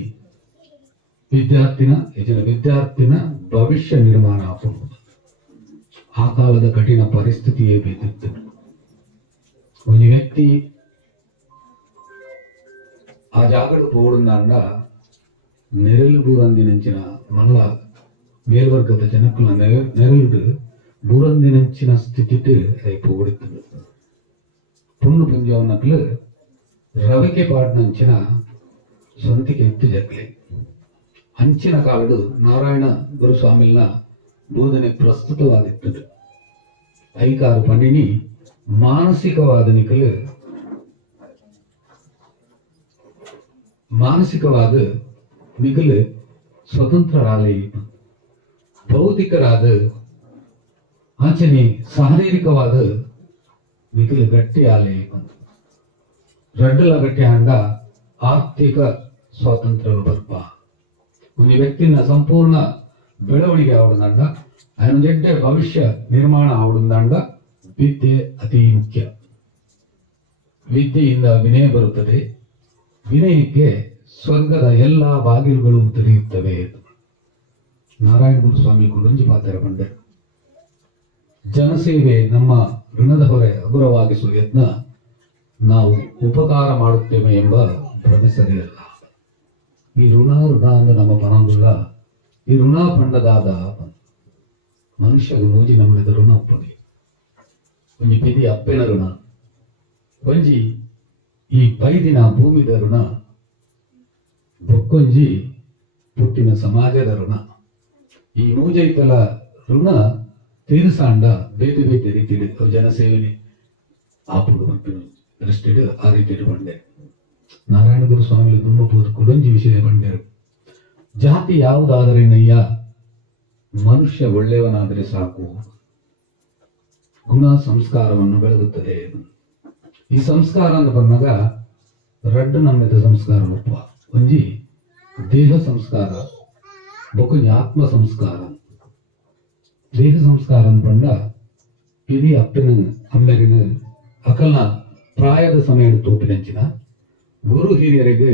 ವಿದ್ಯಾರ್ಥಿನ ಭವಿಷ್ಯ ನಿರ್ಮಾಣ ಆಪುಂಡು. ಆ ಕಾಲದ ಕಠಿಣ ಪರಿಸ್ಥಿತಿಯೇ ಬೇಕಿತ್ತು. ಒಂದು ವ್ಯಕ್ತಿ ಆ ಜಾಗಡು ಪೋಡುಂದಾಂಡ ನೆರಳು ಬೂರಂದಿನಂಚಿನ ಮಲ್ಲ ಮೇಲ್ವರ್ಗದ ಜನಕ್ಕುಲ ನೆರಳು ಬೂರಂದಿನಂಚಿನ ಸ್ಥಿತಿ ಪೋಡಿತ್ತು. ಪುಣ್ಣು ಪುಂಜವನಕ್ಲು ರವಿಕೆ ಪಾಡ್ನಂಚಿನ ಸ್ವಂತಿಗೆ ಎತ್ತು ಜಗ್ಲೆ ಅಂಚಿನ ಕಾಲಡು ನಾರಾಯಣ ಗುರುಸ್ವಾಮಿನ ಬೋಧನೆ ಪ್ರಸ್ತುತವಾಗಿತ್ತು. ಐಕಾರು ಪಂಡಿನಿ ಮಾನಸಿಕವಾದ ಮಿಗಲು ಸ್ವತಂತ್ರರಾಲೆ ಭೌತಿಕರಾದ ಆಚನೆ ಶಾರೀರಿಕವಾದ ಮಿಗಲು ಗಟ್ಟಿ ಆಲೆ ರಡ್ಡಲ ಗಟ್ಟಿ ಆಂಡ ಆರ್ಥಿಕ ಸ್ವಾತಂತ್ರ್ಯ ಬರ್ಪ ಒಂದು ವ್ಯಕ್ತಿನ ಸಂಪೂರ್ಣ ಬೆಳವಣಿಗೆ ಆವಡುಂದಾಂಡ ఆయన ಜಡ್ಡೆ ಭವಿಷ್ಯ ನಿರ್ಮಾಣ ಆವಡುಂದಾಂಡ ವಿದ್ಯೆ ಅತಿ ಮುಖ್ಯ. ವಿದ್ಯೆಯಿಂದ ವಿನಯ ಬರುತ್ತದೆ, ವಿನಯಕ್ಕೆ ಸ್ವರ್ಗದ ಎಲ್ಲ ಬಾಗಿಲುಗಳು ತೆರೆಯುತ್ತವೆ. ನಾರಾಯಣ ಗುರು ಸ್ವಾಮಿ ಕುಡಂಜಿ ಪಾತ್ರ ಬಂದರು. ಜನಸೇವೆ ನಮ್ಮ ಋಣದ ಹೊರೆ ಹಗುರವಾಗಿಸುವ ಯತ್ನ ನಾವು ಉಪಕಾರ ಮಾಡುತ್ತೇವೆ ಎಂಬ ಭ್ರಮೆ ಸರಿಯಲ್ಲ. ಈ ಋಣ ಅಂದು ನಮ್ಮ ಪಣಂಗುಲ್ಲ. ಈ ಋಣ ಪಂಡದಾದ ಮನುಷ್ಯಗ ಮೂಜಿ ನಮ್ಮದ ಋಣ ಒಪ್ಪದೆ ಒಂಜಿ ಪಿದಿ ಅಪ್ಪೆನ ಋಣ, ಒಂಜಿ ಈ ಪೈದಿನ ಭೂಮಿದ ಋಣ, ಬೊಕ್ಕೊಂಜಿ ಪುಟ್ಟಿನ ಸಮಾಜದ ಋಣ. ಈ ಮೂಜೈತಲ ಋಣ ತೀರಿಸಾಂಡ ಬೇತೆ ಬೇತೆ ರೀತಿಯಲ್ಲಿ ಜನಸೇವೆನೆ ಆಪುಡು ಮಕ್ಕಳು ದೃಷ್ಟಿಡು ಆ ರೀತಿ ಬಂಡೆ. ನಾರಾಯಣ ಗುರು ಸ್ವಾಮಿಗಳು ತುಂಬ ಕುಡಂಜಿ ವಿಷಯ ಬಂದರು. ಜಾತಿ ಯಾವುದಾದರೇನಯ್ಯ, ಮನುಷ್ಯ ಒಳ್ಳೆಯವನಾದರೆ ಸಾಕು, ಗುಣ ಸಂಸ್ಕಾರವನ್ನು ಬೆಳಗುತ್ತದೆ. ಈ ಸಂಸ್ಕಾರ ಅಂತ ಬಂದಾಗ ರಡ್ಡು ನಮ್ಮೆದ ಸಂಸ್ಕಾರ ಒಪ್ಪ. ಒಂಜಿ ದೇಹ ಸಂಸ್ಕಾರ, ಬೊಕೊಂಜಿ ಆತ್ಮ ಸಂಸ್ಕಾರ. ದೇಹ ಸಂಸ್ಕಾರ ಅಂತ ಬಂದ ಇಡೀ ಅಪ್ಪನ ಅಮ್ಮೆರಿನ ಅಕಲ್ನ ಪ್ರಾಯದ ಸಮಯ ತೋಪಿನಂಚಿನ ಗುರು ಹಿರಿಯರಿಗೆ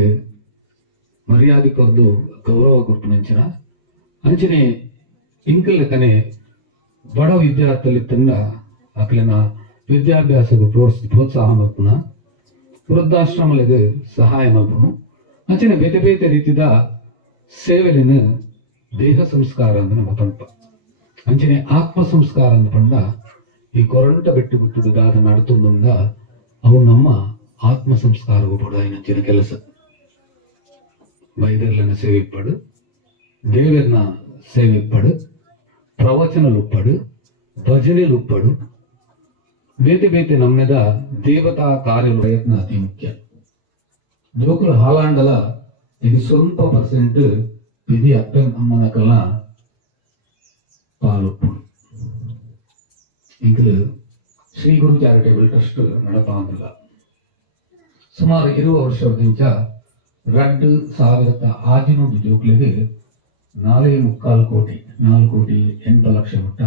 ಮರ್ಯಾದೆ ಕೊರ್ದು ಗೌರವ ಕೊಟ್ಟಿನಂಚಿನ ಅಂಚನೆ ಇಂಕಲಕನೆ ಬಡ ವಿದ್ಯಾರ್ಥಿ ತಂಡ ಅಕಲಿನ ವಿದ್ಯಾಭ್ಯಾಸಕ್ಕೆ ಪ್ರೋತ್ಸಾಹ ಮಲ್ಪುನ, ವೃದ್ಧಾಶ್ರಮಗಳಿಗೆ ಸಹಾಯ ಮಲ್ಪುನು. ಅಂಚನೆ ಬೇತೆ ಬೇತೆ ರೀತಿಯ ಸೇವೆಲಿನ ದೇಹ ಸಂಸ್ಕಾರ ಅಂದ್ರೆ ನಮ್ಮ ಪಂಪ. ಅಂಚನೆ ಆತ್ಮ ಸಂಸ್ಕಾರ ಅಂದ ಪಂಡ ಈ ಕೊರಂಟ ಬಿಟ್ಟು ಬಿಟ್ಟುದಾದ ನಡ್ತುಂದ ಅವು ನಮ್ಮ ಆತ್ಮ ಸಂಸ್ಕಾರವು ಪಡಾಯಿನಂಚಿನ ಕೆಲಸ. ವೈದ್ಯರ್ಲನ ಸೇವೆ ಪಡು, ದೇವರನ್ನ ಸೇವೆ ಪಡು, ಪ್ರವಚನಲು ಉಪ್ಪಡು, ಭಜನೆಲು ಉಪ್ಪಡು, ಬೇತೆ ಬೇತೆ ನಮ್ಮೆದ ದೇವತಾ ಕಾರ್ಯ ಪ್ರಯತ್ನ ಅತಿ ಮುಖ್ಯ. ಜೋಕುಲು ಹಾಲಾಂಡಲ ಇದು ಸ್ವಲ್ಪ ಪರ್ಸೆಂಟ್ ಇದು ಅಪ್ಪನ ಅಮ್ಮನಕಲ್ಲ ಪಾಲುಪ್ಪುಡು. ಇಂಕಲು ಶ್ರೀ ಗುರು ಚಾರಿಟೇಬಲ್ ಟ್ರಸ್ಟ್ ನಡಪಾಂದಿಲ್ಲ. ಸುಮಾರು 20 ವರ್ಷದಿಂದ 2,600 ಜೋಕ್ಲಿಗೆ 4.25 ಕೋಟಿ 4,08,00,000 ಮುಟ್ಟ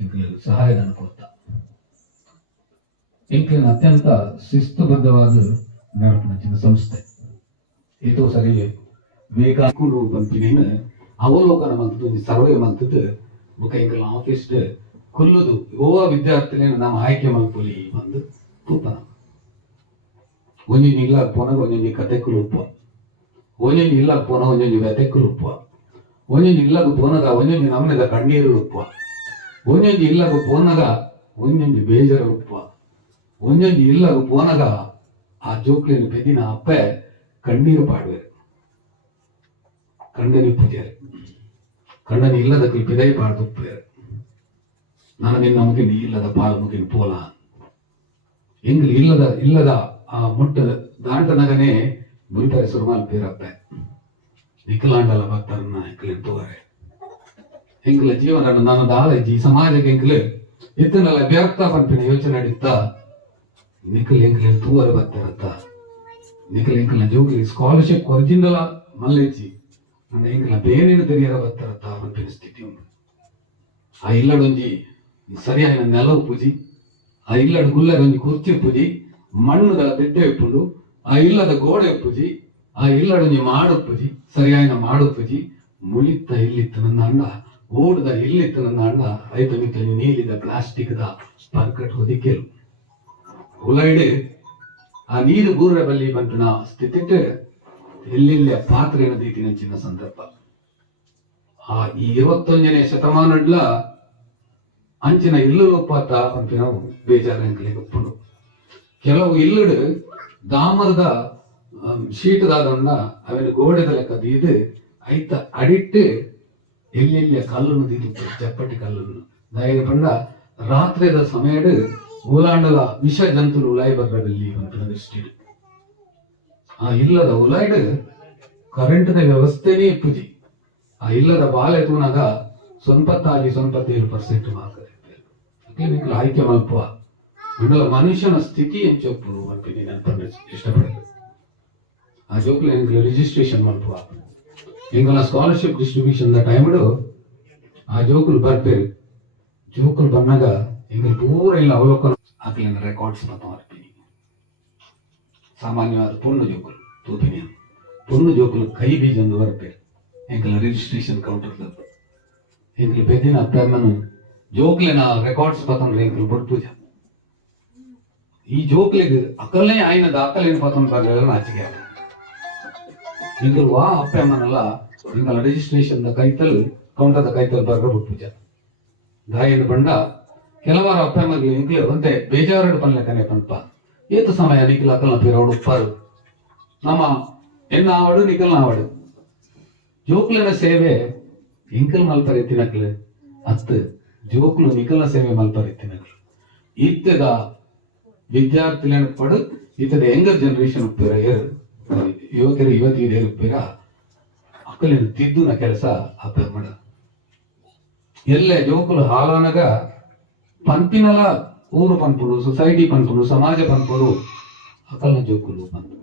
ಇಂಕಲು ಸಹಾಯಧನ ಕೊಡ್ತ. ಇಂಕಲಿನ ಅತ್ಯಂತ ಶಿಸ್ತುಬದ್ಧವಾದ ನಡಪನಚಿನ ಸಂಸ್ಥೆ. ಇದು ಸರಿ ಬೇಕಾಕೊಂಡು ಬಂತಿನ ಅವಲೋಕನ ಮಂತದ್ದು ಸರ್ವೆ ಮಂತದ್ದು ಬುಕ ಇಂಕಲ ಆಫೀಸ್ ಕೊಲ್ಲುದು ಓವ ವಿದ್ಯಾರ್ಥಿನ ನಮ್ಮ ಆಯ್ಕೆ ಮಲ್ಪೊಲಿ ಬಂದು ತೂಪನ ಒಂಜಿ ಇಲ್ಲ ಪೋನ ಒಂಜಿ ಕತೆಕ್ಕಲು ಉಪ್ಪ, ಒಂಜಿ ಇಲ್ಲ ಪೋನ ಒಂಜಿ ವ್ಯತೆಕ್ಕಲು ಉಪ್ಪ, ಒಂಜಿ ಇಲ್ಲಗ ಪೋನಗ ಒಂಜಿ ನಮ್ಮನೆದ ಕಣ್ಣೀರು ಉಪ್ಪ, ಒಂಜಿ ಇಲ್ಲಗ ಪೋನಗ ಒಂಜಿ ಬೇಜಾರ ಉಪ್ಪ, ಒಂಜಿ ಇಲ್ಲಗ ಪೋನಗ ಆ ಜೋಕ್ಲಿನ ಬೆದಿನ ಅಪ್ಪೆ ಕಣ್ಣೀರು ಪಾಡುವೆ, ಕಣ್ಣನಿ ಪೂಜಾರೆ, ಕಣ್ಣನಿ ಇಲ್ಲದ ಪಿದೈ ಪಾಡ್ದುಪ್ಪೇರು. ನಾನು ನಿನ್ನ ಮುಗಿನ ಇಲ್ಲದ ಪಾಲು ಮುಗಿನ ಪೋಲ ಎಂಗ್ಲು ಇಲ್ಲದ ಆ ಮುಟ್ಟ ದಾಂಟನಗನೆ ಮುರಿತಾರೆ ಸುರುಮಾಲ್ ಪೇರಪ್ಪೆ ವಿಕಲಾಂಡಲ ಭಕ್ತರನ್ನ ಎಂಕ್ಲಿನ ತೋರೆ ಎಂಗ್ಲ ಜೀವನ ನನ್ನ ದಾಳಜಿ ಸಮಾಜಕ್ಕೆ ಎಂಕ್ಲು ಇತ್ತನಲ್ಲ ವ್ಯರ್ಥ ಪಂಪಿನ ಯೋಚನೆ ನಡೀತಾ ನಿಖಲ್ ಎಂಕಲ್ ತೂವರೆ ಬರ್ತಾರತ್ತ ನಿಖಲ್ ಎಂಕಲ್ನ ಜೋಗಿ ಸ್ಕಾಲರ್ಶಿಪ್ ಒರಿಜಿನಲ್ ಮಲ್ಲೇಜಿ ನನ್ನ ಎಂಕಲ್ನ ಬೇನೇನು ತೆರಿಯರ ಬರ್ತಾರತ್ತ ಪಂಪಿನ ಸ್ಥಿತಿ ಉಂಟು. ಆ ಇಲ್ಲಡೊಂಜಿ ಸರಿಯಾದ ನೆಲ ಪೂಜಿ, ಆ ಇಲ್ಲಡ ಗುಲ್ಲರ ಒಂಜಿ ಕುರ್ಚಿ ಪೂಜಿ, ಮಣ್ಣದ ದಿಡ್ಡೆ ಇಪ್ಪುಂಡು, ಆ ಇಲ್ಲದ ಗೋಡೆ ಪೂಜಿ, ಆ ಇಲ್ಲಡೊಂಜಿ ಮಾಡು ಪೂಜಿ, ಸರಿಯಾದ ಮಾಡು ಪೂಜಿ, ಮುಳಿತ ಇಲ್ಲಿತ್ತು ನನ್ನ ಅಣ್ಣ, ಓಡ್ದ ಇಲ್ಲಿತ್ತು ನನ್ನ ಅಣ್ಣ, ಐತ ಮಿತ್ತ ನೀಲಿದ ಪ್ಲಾಸ್ಟಿಕ್ ದ ಪರ್ಕಟ್ ಹೊದಿಕೆಲು ಉಲೈಡ್ ಆ ನೀರು ಗೂರ್ರೆ ಬಲ್ಲಿ ಬಂಟನ ಸ್ಥಿತಿಟ್ಟು ಎಲ್ಲೆಲ್ಲ ಪಾತ್ರೆನ ದೀತಿನಂಚಿನ ಸಂದರ್ಭ. ಆ ಈ 21ನೇ ಶತಮಾನಡ್ಲ ಅಂಚಿನ ಇಲ್ಲು ಒಪ್ಪಾತ ಅಂತ ನಾವು ಬೇಜಾರಂಗ್ಲಿಗೆ ಒಪ್ಪುಂಡು. ಕೆಲವು ಇಲ್ಲುಡು ದಾಮರದ ಶೀಟದಾದನ್ನ ಅವನ ಗೋಡೆದ ಲೆಕ್ಕ ದೀದು ಐತ ಅಡಿಟ್ಟು ಎಲ್ಲೆಲ್ಲ ಕಲ್ಲನ್ನು ದೀದು ಚಪ್ಪಟಿ ಕಲ್ಲನ್ನು ದಯಗೆ ಪಂಡ ರಾತ್ರಿದ ಸಮಯಡ್ ಊಲಾಂಡಲ ವಿಷ ಜಂತುಲು ಉಲಾಯಿ ಬರ್ರಲ್ಲಿ ಅಂತ ದೃಷ್ಟಿ. ಆ ಇಲ್ಲದ ಉಲಾಯ್ಡ್ ಕರೆಂಟ್ದ ವ್ಯವಸ್ಥೆನೇ ಇಪ್ಪುಜಿ. ಆ ಇಲ್ಲದ ಬಾಲೆ ತೂನಾಗ 97% ಮಾರ್ಕ್ ಆಯ್ಕೆ ಮಲ್ಪುವ ಮಂಡಲ ಮನುಷ್ಯನ ಸ್ಥಿತಿ ಎಂಚೊಪ್ಪು ಅಂತೀನಿ ನಾನು ಇಷ್ಟಪಡ್ತೇನೆ. ಆ ಜೋಕ್ಲು ಎಂಗ್ಲ ರಿಜಿಸ್ಟ್ರೇಷನ್ ಮಲ್ಪುವ ಎಂಗಲ ಸ್ಕಾಲರ್ಶಿಪ್ ಡಿಸ್ಟ್ರಿಬ್ಯೂಷನ್ ದ ಟೈಮ್ಡು ಆ ಜೋಕ್ಲು ಬರ್ಪೇರು. ಜೋಕ್ಲು ಬಂದಾಗ ಎಂಗಲ್ ಪೂರ ಇಲ್ಲ ಅವಲೋಕನ ಆಗ್ಲಿನ ರೆಕಾರ್ಡ್ಸ್ ಮತ್ತು ಮಾಡ್ತೀನಿ. ಸಾಮಾನ್ಯವಾದ ಪೊಣ್ಣು ಜೋಕುಲು ತೂಪಿನಿ ಪೊಣ್ಣು ಜೋಕುಲು ಕೈ ಬೀಜ ಒಂದು ಬರ್ಪೇರು ಎಂಕಲ ರಿಜಿಸ್ಟ್ರೇಷನ್ ಕೌಂಟರ್ ಎಂಕಲು ಬೆದ್ದಿನ ಅಪ್ಪಮ್ಮನು ಜೋಕ್ಲೆನ ರೆಕಾರ್ಡ್ಸ್ ಪತ್ತಂದ್ರೆ ಎಂಕಲು ಬೊಡ್ ಪೂಜ. ಈ ಜೋಕ್ಲೆಗ್ ಅಕಲ್ನೇ ಆಯ್ನ ದಾಖಲೆನ ಪತ್ತೊಂದು ಬರ್ಲಿಲ್ಲ ನಾಚಿಕೆ ಆಗ ಎಂಕಲು ವಾ ಅಪ್ಪಮ್ಮನಲ್ಲ ಎಂಕಲ ರಿಜಿಸ್ಟ್ರೇಷನ್ ದ ಕೈತಲ್ ಕೌಂಟರ್ ದ ಕೈತಲ್ ಬರ್ಗ ಬೊಡ್ ಪೂಜ ದಾಯನ ಬಂಡ ಕೆಲವಾರು ಅಪ್ಪಮ್ಮಗಳು ಎಂಕ್ಲೆ ಒಂದೇ ಬೇಜಾರು ಪನ್ಲೆಕ್ಕನೆ ಪಂಪ ಏತು ಸಮಯ ನಿಖಿಲ್ ಅಕಲ್ನ ಪೇರೋಡು ಉಪ್ಪಾರು ನಮ್ಮ ಎನ್ನ ಆವಡು ನಿಖಲ್ನ ಆವಡು ಜೋಕ್ಲಿನ ಸೇವೆ ಎಂಕಲ್ ಮಲ್ಪರ್ ಎತ್ತಿನಕ್ಲು ಅತ್ತು ಜೋಕ್ಲು ನಿಖಲ್ನ ಸೇವೆ ಮಲ್ಪರ್ ಎತ್ತಿನಕ್ಲು ಇತ್ತದ ವಿದ್ಯಾರ್ಥಿಗಳ ಪಡು ಇತ್ತದ ಯಂಗರ್ ಜನರೇಷನ್ ಉಪ್ಪೇರ ಯುವಕರು ಯುವತಿಯರು ಉಪ್ಪೇರ ಅಕ್ಕಲಿನ ತಿದ್ದುನ ಕೆಲಸ ಅಪ್ಪ ಮಾಡ ಎಲ್ಲೇ ಜೋಕುಲು ಹಾಲಾನಗ ಪಂಪಿನಲ ಊರು ಪಂಪುಡು ಸೊಸೈಟಿ ಪಂಪುಡು ಸಮಾಜ ಪಂಪುಡು ಅಕಲ್ನ ಜೋಕುಲು ಪಂಪು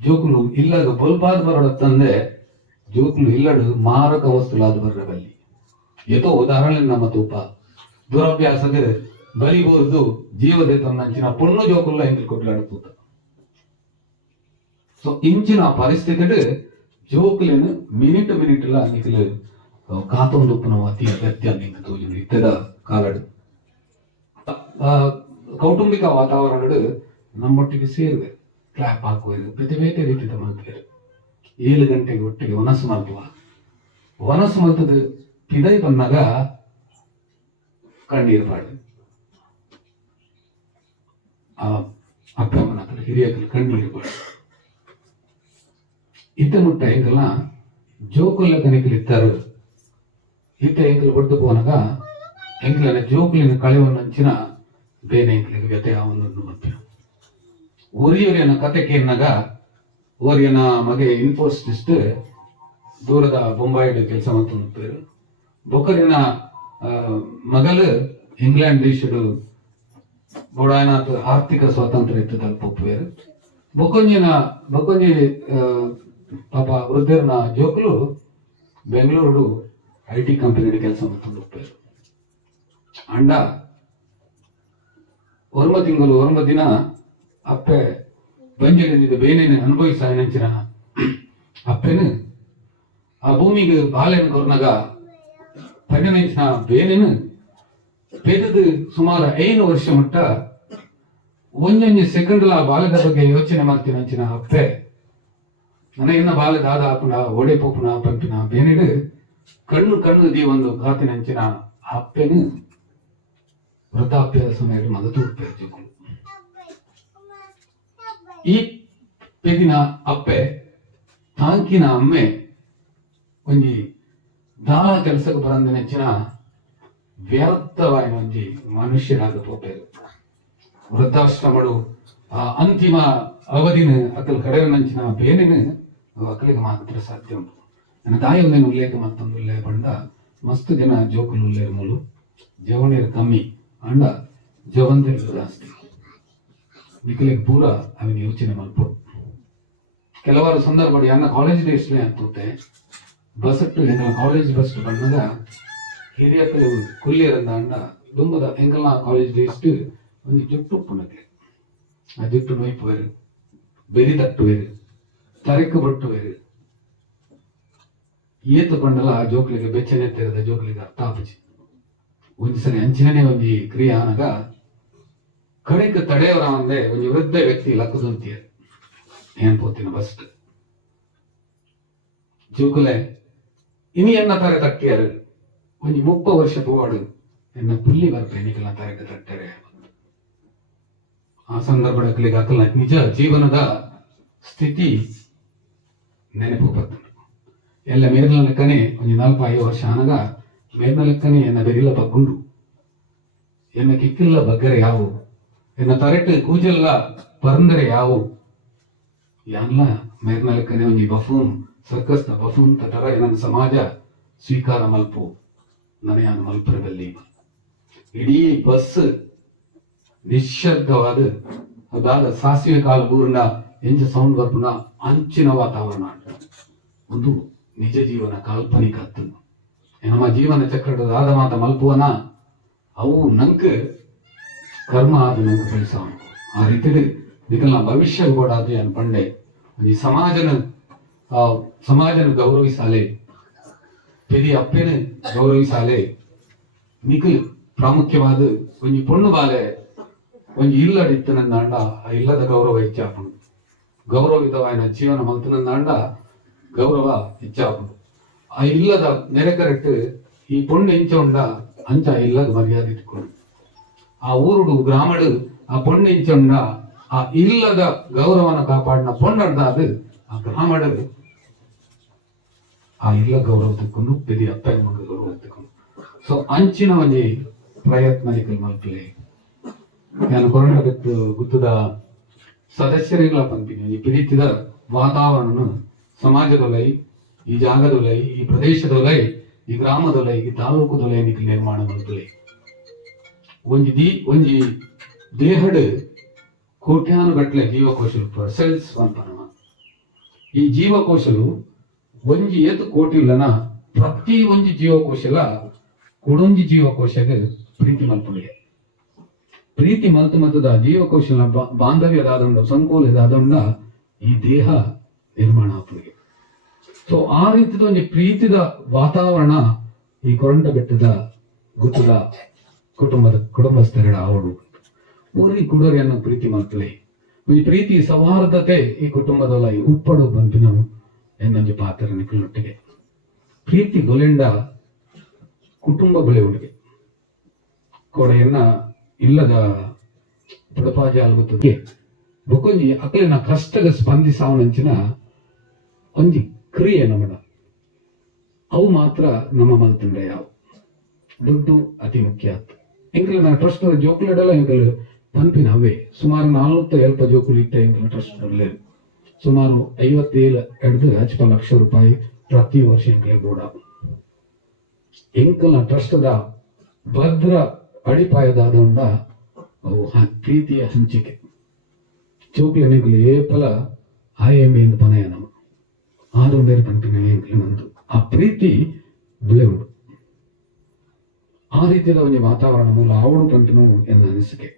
ಜೋಕುಲು ಇಲ್ಲದ ಬೊಲ್ಪಾದ ಬರೋಡ ತಂದೆ ಜೋಕುಲು ಇಲ್ಲಡು ಮಾರಕ ವಸ್ತುಲಾದ ಬರ್ರಬಲ್ಲಿ ಎತೋ ಉದಾಹರಣೆ ನಮ್ಮ ತೂಪ ದುರಭ್ಯಾಸದ ಬಲಿಬೋರ್ದು ಜೀವದ ತನ್ನಂಚಿನ ಪೊಣ್ಣು ಜೋಕುಲ್ಲ ಎಂಕಲ್ ಕೊಡ್ಲಾಡುತ್ತ. ಸೊ ಇಂಚಿನ ಪರಿಸ್ಥಿತಿ ಜೋಕುಲೇನು ಮಿನಿಟ್ ಮಿನಿಟ್ಲ ನಿಖಲು ಕಾತೊಂದುಪ್ಪನ ಅತಿ ಅಗತ್ಯ ನಿಂಗೆ ತೋಜುಂಡು ಇತ್ತದ ಕಾಲಡು ಕೌಟುಂಬಿಕ ವಾತಾವರಣಡು ನಮ್ಮೊಟ್ಟಿಗೆ ಸೇರುವೆ ಕ್ಲಾಪ್ ಹಾಕುವರು ಬೇತೆ ಬೇತೆ ರೀತಿಯ ಮಲ್ಪೇರು 7 ಗಂಟೆಗೆ ಒಟ್ಟಿಗೆ ಒನಸು ಮಲ್ಪುವ ಒನಸು ಮಲ್ತದ ಪಿದೈ ಬಂದಾಗ ಕಣ್ಣೀರು ಪಾಡು ಆ ಅಪ್ಪಮ್ಮನ ಹತ್ರ ಹಿರಿಯಕಲು ಕಣ್ಣೀರು ಪಾಡು ಇತ್ತ ಮುಟ್ಟ ಎಂಕಲ್ಲ ಜೋಕುಲ್ಲ ಕನಿಕಲು ಇತ್ತಾರು ಇತ್ತ ಎಂಕಲು ಒಟ್ಟು ಪೋನಾಗ ಎಂಕಲನ ಜೋಕುಲಿನ ಕಳೆವನ್ನಂಚಿನ ಬೇನೆ ಎಂಕಲಿಗೆ ವ್ಯತೆ ಅವನನ್ನು ಮತ್ತೆ ಒರಿಯೊರಿಯನ ಕತೆ ಕೇಳಿನಾಗ ಓರಿಯನ ಮಗೆ ಇನ್ಫೋಸಿಸ್ಟ್ ದೂರದ ಬೊಂಬಾಯಿಡ್ ಕೆಲಸ ಮಾಡ್ಕೊಂಡು ಪೇರು ಬೊಕ್ಕರಿನ ಮಗಲು ಇಂಗ್ಲೆಂಡ್ ದೇಶಡು ಬೊಡಾಯನಾಥ್ ಆರ್ಥಿಕ ಸ್ವಾತಂತ್ರ್ಯ ಇತ್ತದ ಪೊಪ್ಪೇರು ಬೊಕ್ಕೊಂಜಿ ಪಾಪ ವೃದ್ಧರನ ಜೋಕುಲು ಬೆಂಗಳೂರು IT ಕಂಪನಿ ಕೆಲಸ ಮಾಡ್ಕೊಂಡು ಹೋಗ್ತಾರೆ. ಅಂಡ ಒರ್ಮ ತಿಂಗಳು ಒರ್ಮ ದಿನ ಅಪ್ಪೆ ಬಂಜೆಡಿದ ಬೇನೇನೆ ಅನುಭವಿಸಿನ ಅಪ್ಪೆನು ಆ ಭೂಮಿಗೆ ಬಾಲೆನ ಕೊರ್ನಾಗ ಪನ್ನಂಚಿನ ಬೇನೇನು ಪೆದದು ಸುಮಾರು 5 ವರ್ಷ ಮಟ್ಟ ಒಂಜೊಂಜಿ ಸೆಕೆಂಡ್ಲ ಆ ಬಾಲ್ಯದ ಬಗ್ಗೆ ಯೋಚನೆ ಮಾಡ್ತೀನಿ ಅಂಚಿನ ಅಪ್ಪೆ ನನಗಿನ್ನ ಬಾಲ್ಯದ ಆದ ಆಪುನ ಓಡೆ ಪೋಪುನ ಪಂಪಿನ ಬೇನೆಡು ಕಣ್ಣು ದಿ ಒಂದು ಘಾತಿನಂಚಿನ ಅಪ್ಪೆನು ವೃದ್ಧಾಪ್ಯದ ಸಮಯದಲ್ಲಿ ಮಗತು ಉಪಯೋಗಿಸಿಕೊಂಡು ಈ ಪೆದಿನ ಅಪ್ಪೆ ತಾಂಕಿನ ಅಮ್ಮೆ ಒಂಜಿ ದಾಳ ಕೆಲಸಕ್ಕೆ ಬರಂದ ನೆಚ್ಚಿನ ವ್ಯರ್ಥವಾದ ಒಂಜಿ ಮನುಷ್ಯರಾಗ ಪೋಪೇರು ವೃದ್ಧಾಶ್ರಮಡು ಅಂತಿಮ ಅವಧಿನ ಅಕಲ್ ಕಡೆಯನ್ನಂಚಿನ ಬೇನೆನು ಅಕಲಿಗೆ ಮಾತ್ರ ಸಾಧ್ಯ ಉಂಟು. ನನ್ನ ತಾಯಿ ಒಂದೇನು ಉಲ್ಲೇಖ ಮತ್ತೊಂದು ಉಲ್ಲೇಖ ಬಂದ ಮಸ್ತ್ ಜನ ಜೋಕುಲು ಉಲ್ಲೇಖ ಮೂಲು ಜವಣೀರು ಕಮ್ಮಿ ಅಂಡ ಜವಂತಿಲ್ ಜಾಸ್ತಿ ನಿಖಲಿಗೆ ಪೂರ ಅವನ ಯೋಚನೆ ಮಲ್ಪು ಕೆಲವಾರು ಸಂದರ್ಭಗಳು ನನ್ನ ಕಾಲೇಜ್ ಡೇಸ್ಲೇ ಅನ್ಸುತ್ತೆ ಬಸ್ ಎಂಗಳ ಕಾಲೇಜ್ ಬಸ್ ಬಂದಾಗ ಹಿರಿಯ ಕೆಲವು ಕುಲ್ಲಿಯರಂದ ಅಂಡ ದುಂಬದ ಎಂಗಲ್ನ ಕಾಲೇಜ್ ಡೇಸ್ ಒಂದು ಜುಟ್ಟು ಪುನಕ್ಕೆ ಆ ಜುಟ್ಟು ನೊಯ್ಪು ಬೇರೆ ಬೆರಿ ತಟ್ಟು ಬೇರೆ ತರಕು ಬಟ್ಟು ಬೇರೆ ಏತು ಪಂಡಲ ಆ ಜೋಕ್ಲಿಗೆ ಬೆಚ್ಚನೆ ತೆರೆದ ಜೋಕ್ಲಿಗೆ ಅರ್ಥ ಆಪಚಿ ಒಂದು ಸರಿ ಅಂಚಿನೇ ಒಂದು ಕ್ರಿಯೆ ಆನಾಗ ಕಡೆಗೆ ತಡೆಯವರ ಒಂದೇ ಒಂದು ವೃದ್ಧ ವ್ಯಕ್ತಿ ಲಕ್ಕದಂತೀಯ ಏನ್ ಪೋತಿನ ಬಸ್ಟ್ ಜೋಕುಲೆ ಇನಿ ಎನ್ನ ತಾರೆ ತಟ್ಟಿಯಾರು ಒಂದು 30 ವರ್ಷ ಪೋವಾಡು ಎನ್ನ ಪುಲ್ಲಿ ಬರ್ತಾರೆ ಎನಿಕಲ್ಲ ತಾರಕ್ಕೆ ತಟ್ಟರೆ ಆ ಸಂದರ್ಭಗಳಿಗೆ ಅಕ್ಕಲ ನಿಜ ಜೀವನದ ಸ್ಥಿತಿ ನೆನಪು ಬರ್ತದೆ ಎಲ್ಲ ಮೇರ್ನ ಲೆಕ್ಕನೆ ಒಂದು 4-5 ವರ್ಷ ಆನಾಗ ಮೇರ್ನ ಲೆಕ್ಕನೆ ಎನ್ನ ಬೆರಿಲ ಬಗ್ಗುಂಡು ಎನ್ನ ಕಿಕ್ಕಿಲ್ಲ ಬಗ್ಗರೆ ಯಾವು ಎನ್ನ ತರೆಟ್ಟು ಕೂಜಲ್ಲ ಪರಂದರೆ ಯಾವು ಎಲ್ಲ ಮೇರ್ನ ಲೆಕ್ಕನೆ ಒಂದು ಬಫೂನ್ ಸರ್ಕಸ್ ಬಫೂನ್ ತರ ನನ್ನ ಸಮಾಜ ಸ್ವೀಕಾರ ಮಲ್ಪು ನನಯಾನ ಮಲ್ಪರದಲ್ಲಿ ಇಡೀ ಬಸ್ ನಿಶ್ಶಬ್ದವಾದ ಅದಾದ ಸಾಸಿವೆ ಕಾಲು ಬೂರ್ನ ಎಂಜ ಸೌಂಡ್ ಬರ್ಪುನ ಅಂಚಿನ ವಾತಾವರಣ ಒಂದು ನಿಜ ಜೀವನ ಕಾಲ್ಪನಿಕ ಹತ್ತು ನಮ್ಮ ಜೀವನ ಚಕ್ರದ ಆದ ಮಾತ ಮಲ್ಪುವನ ಅವು ನಂಕ ಕರ್ಮ ಆದ ನಂಕ ಫಲಿಸ ಆ ರೀತಿ ನಿಕಲ್ನ ಭವಿಷ್ಯ ಕೂಡ ಅದು ಅನ್ ಪಂಡೆ ಈ ಸಮಾಜನ ಗೌರವಿಸಾಲೆ ಪೆದಿ ಅಪ್ಪೆನ ಗೌರವಿಸಾಲೆ ನಿಖಲ್ ಪ್ರಾಮುಖ್ಯವಾದ ಒಂದು ಪೊಣ್ಣು ಬಾಲೆ ಒಂದು ಇಲ್ಲಡಿತ್ತನಂದ ಅಂಡ ಆ ಇಲ್ಲದ ಗೌರವ ಹೆಚ್ಚಾಪುಂಡು ಗೌರವಿತವಾಯಿನ ಜೀವನ ಮಲ್ತನಂದ ಅಂಡ ಗೌರವ ಹೆಚ್ಚಾಪುಂಡು ಆ ಇಲ್ಲದ ನೆರೆ ಕರೆಕ್ಟ್ ಈ ಪೊಣ್ಣು ಎಂಚೊಂಡ ಅಂಚ ಇಲ್ಲದ ಮರ್ಯಾದೆ ಇಟ್ಕೊಂಡು ಆ ಊರುಡು ಗ್ರಾಮಡು ಆ ಪೊಣ್ಣು ಎಂಚೊಂಡ ಆ ಇಲ್ಲದ ಗೌರವನ ಕಾಪಾಡಿನ ಪೊಣ್ಣಡ್ದಾದ ಆ ಗ್ರಾಮಡು ಆ ಇಲ್ಲ ಗೌರವ ತಕ್ಕೊಂಡು ಪೆದಿ ಅಪ್ಪ ಗೌರವ ತಕ್ಕೊಂಡು ಸೊ ಅಂಚಿನ ಒಂದು ಪ್ರಯತ್ನ ನಿಕಲ್ ಮಲ್ಪಲೆ ನಾನು ಕೊರೋನಾ ಗುತ್ತದ ಸದಸ್ಯರಿಗಳ ಪಂಪಿನಿ ಈ ಪ್ರೀತಿದ ವಾತಾವರಣ ಸಮಾಜದೊಲೈ ಈ ಜಾಗದೊಲೈ ಈ ಪ್ರದೇಶದೊಲೈ ಈ ಗ್ರಾಮದೊಲೈ ಈ ತಾಲೂಕುದೊಲೈ ನಿಖಲ್ ನಿರ್ಮಾಣ ಮಲ್ಪಲೆ ಒಂಜಿ ದೇಹಡ್ ಕೋಟ್ಯಾನುಗಟ್ಲೆ ಜೀವಕೋಶಲು ಸೆಲ್ಸ್ ಪಂಪನವ ಈ ಜೀವಕೋಶಲು ಒಂಜಿ ಏತು ಕೋಟಿ ಇಲ್ಲನ ಪ್ರತಿ ಒಂಜಿ ಜೀವಕೋಶಲ ಕೊಡೊಂಜಿ ಜೀವಕೋಶಗೆ ಪ್ರೀತಿ ಮಲ್ಪುಳಿಗೆ ಪ್ರೀತಿ ಮಲ್ತದ ಜೀವಕೋಶಲ ಬಾಂಧವ್ಯದಾದಂಡ ಸಂಕೋಲದಾದಂಡ ಈ ದೇಹ ನಿರ್ಮಾಣ ಆಪುಳಿಗೆ ಸೊ ಆ ರೀತಿದ ಒಂದು ಪ್ರೀತಿದ ವಾತಾವರಣ ಈ ಕೊರಂಡ ಬೆಟ್ಟದ ಗುತ್ತದ ಕುಟುಂಬಸ್ಥರ ಅವಳು ಊರಿ ಕುಡೋರಿಯನ್ನು ಪ್ರೀತಿ ಮಲ್ಪಲೆ ಈ ಪ್ರೀತಿ ಸೌಹಾರ್ದತೆ ಈ ಕುಟುಂಬದಲ್ಲ ಉಪ್ಪಡು ಬಂಪಿನ ಎನ್ನೊಂದು ಪಾತ್ರ ನಿಖಲೊಟ್ಟಿಗೆ ಪ್ರೀತಿ ಗೊಲೆಂಡ ಕುಟುಂಬ ಬೆಳೆವಣಿಗೆ ಕೊಡೆಯನ್ನ ಇಲ್ಲದ ಪುಡಪಾಜಿ ಆಗುತ್ತದೆ ಬೊಕೊಂಜಿ ಅಕಲಿನ ಕಷ್ಟಗ ಸ್ಪಂದಿಸಾವನಂಚಿನ ಒಂಜಿ ಕ್ರಿಯೆ ನಮ್ಮಡ ಅವು ಮಾತ್ರ ನಮ್ಮ ಮಲ್ತಂಡ ಯಾವು ದುಡ್ಡು ಅತಿ ಮುಖ್ಯ ಆಯ್ತು ಎಂಕಲಿನ ಟ್ರಸ್ಟ್ ಜೋಕುಲೆಡಲ್ಲ ಎಂಕಲು ಪಂಪಿನ ಅವೇ ಸುಮಾರು 400 ಜೋಕುಲು ಇಟ್ಟ ಎಂಕಲ ಟ್ರಸ್ಟ್ ಬರಲೇರು ಸುಮಾರು 57 ಲಕ್ಷ ರೂಪಾಯಿ ಪ್ರತಿ ವರ್ಷ ಎಂಕಲೆ ಬೋಡ ಎಂಕಲ್ನ ಟ್ರಸ್ಟದ ಭದ್ರ ಅಡಿಪಾಯದಾದಂಡ ಅವು ಪ್ರೀತಿಯ ಹಂಚಿಕೆ ಚೋಕ್ಲ ನಿಂಕಲು ಏಪಲ ಆಯೆಂಬೆಂದು ಪನಯ ನಮ್ಮ ಆರು ಬೇರೆ ಪಂಪಿನ ಎಂಕಲು ನಂದು ಆ ಪ್ರೀತಿ ಬೆಳೆ ಉಂಟು ಆ ರೀತಿಯ ಒಂದು ವಾತಾವರಣ ಮೂಲ ಆವಡು ಪಂಪಿನು ಎನ್ನ ಅನಿಸಿಕೆ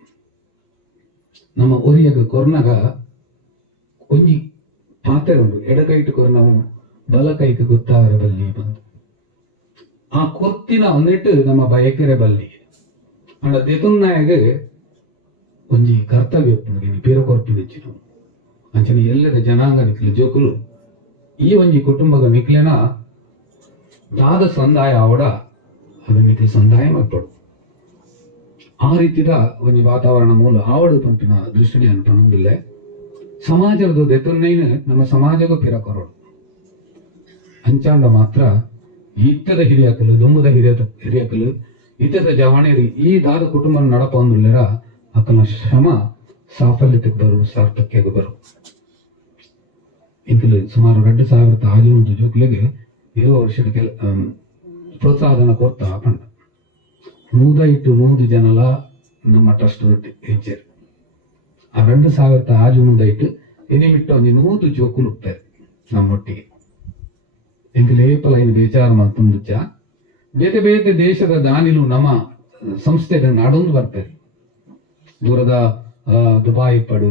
ನಮ್ಮ ಒರಿಯಾಗ ಕೊರ್ನಾಗ ಒಂಜಿ ಪಾತ್ರೆ ಉಂಟು ಎಡಕೈಟು ಕೊರ್ನವು ಬಲಕೈಗೆ ಗೊತ್ತಾವರ ಬಲ್ಲಿ ಬಂದು ಆ ಕೊರ್ತಿನ ಒಂದಿಟ್ಟು ನಮ್ಮ ಬಯಕೆರೆ ಬಲ್ಲಿ ಅಂಡ ದೆತುನ್ನಾಗ ಒಂಜಿ ಕರ್ತವ್ಯ ಪೇರ ಕೊರ್ಪು ನೆಚ್ಚಿನ ಅಂಚನೆ ಎಲ್ಲರ ಜನಾಂಗ ನಿಕ್ಲು ಜೋಕುಲು ಈ ಒಂಜಿ ಕುಟುಂಬಗ ನಿಕ್ಲೆನ ದಾದ ಸಂದಾಯ ಆವಡ ಅದು ನಿಕ್ಲು ಸಂದಾಯ ಮಲ್ಪಡು ಆ ರೀತಿದ ಒಂಜಿ ವಾತಾವರಣ ಮೂಲ ಆವಡು ಪಂಪಿನ ದೃಷ್ಟಿನಿ ಅನ್ಪಣಂಗಿಲ್ಲ ಸಮಾಜದ ದೆತುನ್ನೈನ ನಮ್ಮ ಸಮಾಜಗೂ ಪಿರ ಕೊರೋಡು ಅಂಚಾಂಡ ಮಾತ್ರ ಇತ್ತದ ಹಿರಿಯಕಲು ದುಂಬದ ಹಿರಿಯಕಲು ಇತ್ತದ ಜವಾಣೇರಿ ಈ ದಾದ ಕುಟುಂಬ ನಡಪೊಂದುಲ್ಲರ ಅಕಲ ಶ್ರಮ ಸಾಫಲ್ಯತೆಗೆ ಬರು ಸಾರ್ಥಕ್ಯಗೆ ಬರು ಇಂಕಲು ಸುಮಾರು 2000 ಜೋಕ್ಲಿಗೆ 20 ವರ್ಷದ ಪ್ರೋತ್ಸಾಹನ ಕೊಡ್ತಾ ಪಂಡ 105 ಜನಲ ನಮ್ಮ ಟ್ರಸ್ಟ್ ಹೆಜ್ಜೆ ಆ 2006 ಮುಂದೈಟ್ ಎನಿಮಿಟ್ಟ ಒಂದು 100 ಜೋಕುಲು ಉಪ್ಪೇರು ನಮ್ಮೊಟ್ಟಿಗೆ ಎಂಕಲ್ ಏಪಲೈನ್ ಬೇಚಾರ ಮಲ್ತುಂದುಚ್ಚ ಬೇತೆ ಬೇತೆ ದೇಶದ ದಾನಿಲು ನಮ್ಮ ಸಂಸ್ಥೆದ ನಾಡೊಂದು ಬರ್ತಾರೆ ದೂರದ ದುಬಾಯ್ ಉಪ್ಪಡು,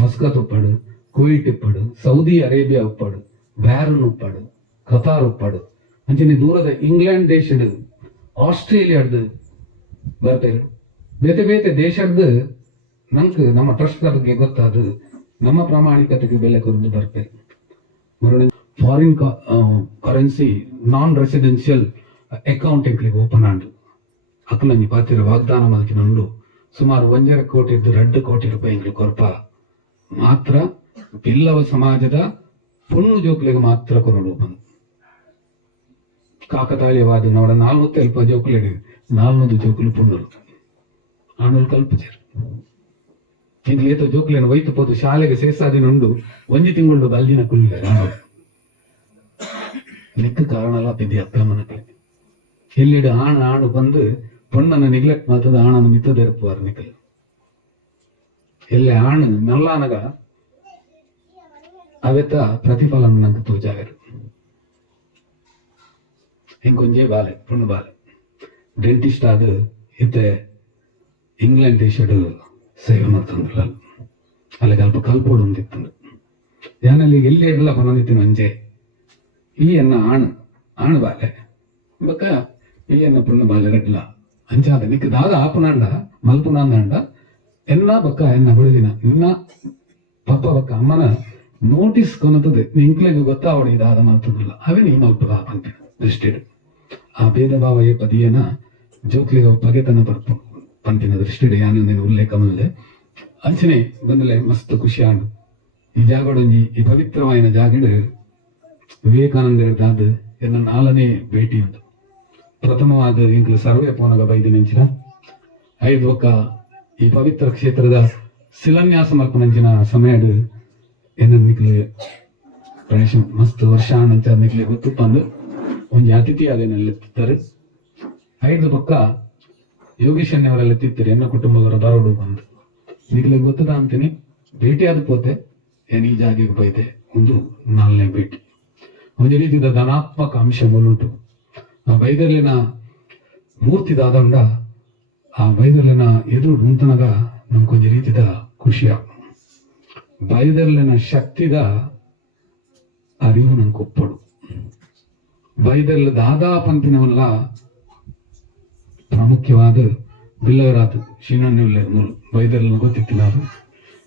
ಮಸ್ಕತ್ ಉಪ್ಪಡು, ಕುವೈಟ್ ಉಪ್ಪಡು, ಸೌದಿ ಅರೇಬಿಯಾ ಉಪ್ಪಡು, ಬ್ಯಾರನ್ ಉಪ್ಪಡು, ಕತಾರ್ ಉಪ್ಪಡು ಅಂಚನೆ ದೂರದ ಇಂಗ್ಲೆಂಡ್ ದೇಶದ, ಆಸ್ಟ್ರೇಲಿಯಾದ ಬರ್ತಾರೆ. ಬೇತೆ ಬೇತೆ ದೇಶದ ನಂಗೆ ನಮ್ಮ ಟ್ರಸ್ಟ್ ಬಗ್ಗೆ ಗೊತ್ತಾದ ನಮ್ಮ ಪ್ರಾಮಾಣಿಕತೆಗೆ ಬೆಲೆ ಕೊರದು ಬರ್ತಾರೆ. ಫಾರಿನ್ ಕರೆನ್ಸಿ ನಾನ್ ರೆಸಿಡೆನ್ಷಿಯಲ್ ಅಕೌಂಟ್ ಓಪನ್ ಆಂಡು ಅಕ್ಕಲಂಜಿ ಪಾತಿರ ವಾಗ್ದಾನ ಮಲ್ತಿನಂಡು ಸುಮಾರು 1.5 ಕೋಟಿ 2 ಕೋಟಿ ರೂಪಾಯಿ ಕೊರಪ ಮಾತ್ರ ಬಿಲ್ಲವ ಸಮಾಜದ ಪುಣ್ಣು ಜೋಕ್ಲೆಗೆ ಮಾತ್ರ ಕೊರಡು ಬಂದು ಕಾಕತಾಳೀಯವಾದ ನೋಡ 400 ಜೋಕ್ಲೆಡು 400 ಜೋಕುಲು ಪುಣ್ಣರು ಆಣುಲು ಕಲ್ಪಚೇರು ಇಂಗ್ಲೇತ ಜೋಕ್ಲೆನ ವೈತು ಪೋದು ಶಾಲೆಗೆ ಸೇಸಾದಿನುಂಡು 1 ತಿಂಗಳು ಅಲ್ಲಿನ ಕುಲ್ಲ ಲೆಕ್ಕ ಕಾರಣ ಎಲ್ಲ ಬಿದ್ದಿ ಅಪ್ಪ ಮನಕ್ಕೆ ಎಲ್ಲಿಡು ಆಣು ಬಂದು ಪಣ್ಣನ ನೆಗ್ಲೆಕ್ಟ್ ಮಾಡ್ತದ ಆಣನ ಮಿತ್ತದೆರಪುವಾರ ನಿಕಲ್ ಎಲ್ಲೆ ಆಣು ನಲ್ಲಾನಗ ಅವೆತ್ತ ಪ್ರತಿಫಲನ ನಂಗೆ ತೋಜಾಗರು ಹಿಂಗೊಂಜೆ ಬಾಲೆ ಪುಣ್ಣು ಬಾಲೆ ಡೆಂಟಿಸ್ಟ್ ಆದ ಇತ್ತೆ ಇಂಗ್ಲೆಂಡ್ ದೇಶಡು ಸೇವೆ ಮಾಡ್ತಂದ್ರಲ್ಲ ಅಲ್ಲಿಗೆ ಅಲ್ಪ ಕಲ್ಪೋಡು ಒಂದಿತ್ತು ಯಾನಲ್ಲಿ ಎಲ್ಲಿ ಎಲ್ಲ ಪನಂದಿತ್ತಿನ ಅಂಜೆ ಈ ಎನ್ನ ಆಣು ಬಾಲೆ ಬಕ್ಕ ಈ ಎನ್ನ ಪುಣ್ಣ ಬಾಲೆ ರಡ್ಲ ಅಂಚಾದ ನಿಕ್ ದಾದ ಆಪನಾಂಡ ಮಲ್ಪುನಾಂದ ಎನ್ನ ಬಕ್ಕ ಎನ್ನ ಬಿಡುದಿನ ನಿನ್ನ ಪಪ್ಪ ಬಕ್ಕ ಅಮ್ಮನ ನೋಟಿಸ್ ಕೊನತದೆ ನಿಂಕ್ಲೆಗೂ ಗೊತ್ತಾವಡಿ ದಾದ ಮಾತುದಿಲ್ಲ ಅವೇ ನೀ ಮಲ್ಪದ ಪಂಪಿನ ದೃಷ್ಟಿಡು ಆ ಭೇದ ಭಾವ ಏ ಪದಿಯನ ಜೋಕ್ಲಿಗ ಪಗೆತನ ಬರ್ಪು ಪಂಪಿನ ದೃಷ್ಟಿಡು ಯಾನ ಉಲ್ಲೇಖ ಮುಂದೆ ಅಂಚನೆ ಬಂದಲೆ ಮಸ್ತ್ ಖುಷಿ ಆಂಡು ಈ ಜಾಗಡೊಂಜಿ ಈ ಪವಿತ್ರವಾಯಿನ ಜಾಗಡು ವಿವೇಕಾನಂದರದಾದ ಎನ್ನ 4ನೇ ಭೇಟಿ ಉಂಟು. ಪ್ರಥಮವಾದ ಇಂಕ್ಲು ಸರ್ವೆ ಪೋನಗ ಬೈದಿನಂಚಿನ 5 ಒಕ್ಕ ಈ ಪವಿತ್ರ ಕ್ಷೇತ್ರದ ಶಿಲಾನ್ಯಾಸ ಮಲ್ಪನಂಚಿನ ಸಮಯಡು ಎನ್ನ ನಿಕ್ಲು ಪ್ರಾಯಶ ಮಸ್ತ್ ವರ್ಷ ಆನಂಚ ನಿಕ್ಲೆ ಗೊತ್ತುಪ್ಪಂದು ಒಂಜಿ ಅತಿಥಿ ಅದೇನೆಲ್ಲಿತ್ತಾರೆ 5 ಪಕ್ಕ ಯೋಗೀಶನ್ಯವರೆಲ್ಲಿತ್ತಿರ್ತಾರೆ ಎನ್ನ ಕುಟುಂಬದವರ ಬರೋಡು ಬಂದು ನಿಕ್ಲೆ ಗೊತ್ತದ ಅಂತೀನಿ ಭೇಟಿ ಆದ ಪೋತೆ ಏನ್ ಈ ಜಾಗಿಗೆ ಬೈತೆ ಒಂದು 4ನೇ ಭೇಟಿ ಒಂದು ರೀತಿಯ ಧನಾತ್ಮಕ ಅಂಶ ಮೂಲುಂಟು. ಆ ಬೈದರ್ಲಿನ ಮೂರ್ತಿ ದಾದಂಡ ಆ ಬೈದರ್ಲಿನ ಎದುರು ಉಂತನಗ ನಮ್ಗೊಂದು ರೀತಿದ ಖುಷಿಯ ಬೈದರ್ಲಿನ ಶಕ್ತಿದ ಅರಿವು ನಂಗೆ ಒಪ್ಪಡು ಬೈದರ್ಲ ದಾದಾ ಪಂಪಿನವಲ್ಲ ಪ್ರಾಮುಖ್ಯವಾದ ಬಿಲ್ಲವರಾತು ಶೀನನ್ನುಲ್ಲೆ ಮೂರು ಬೈದರ್ಲ ಗೊತ್ತಿತ್ತು ನಾವು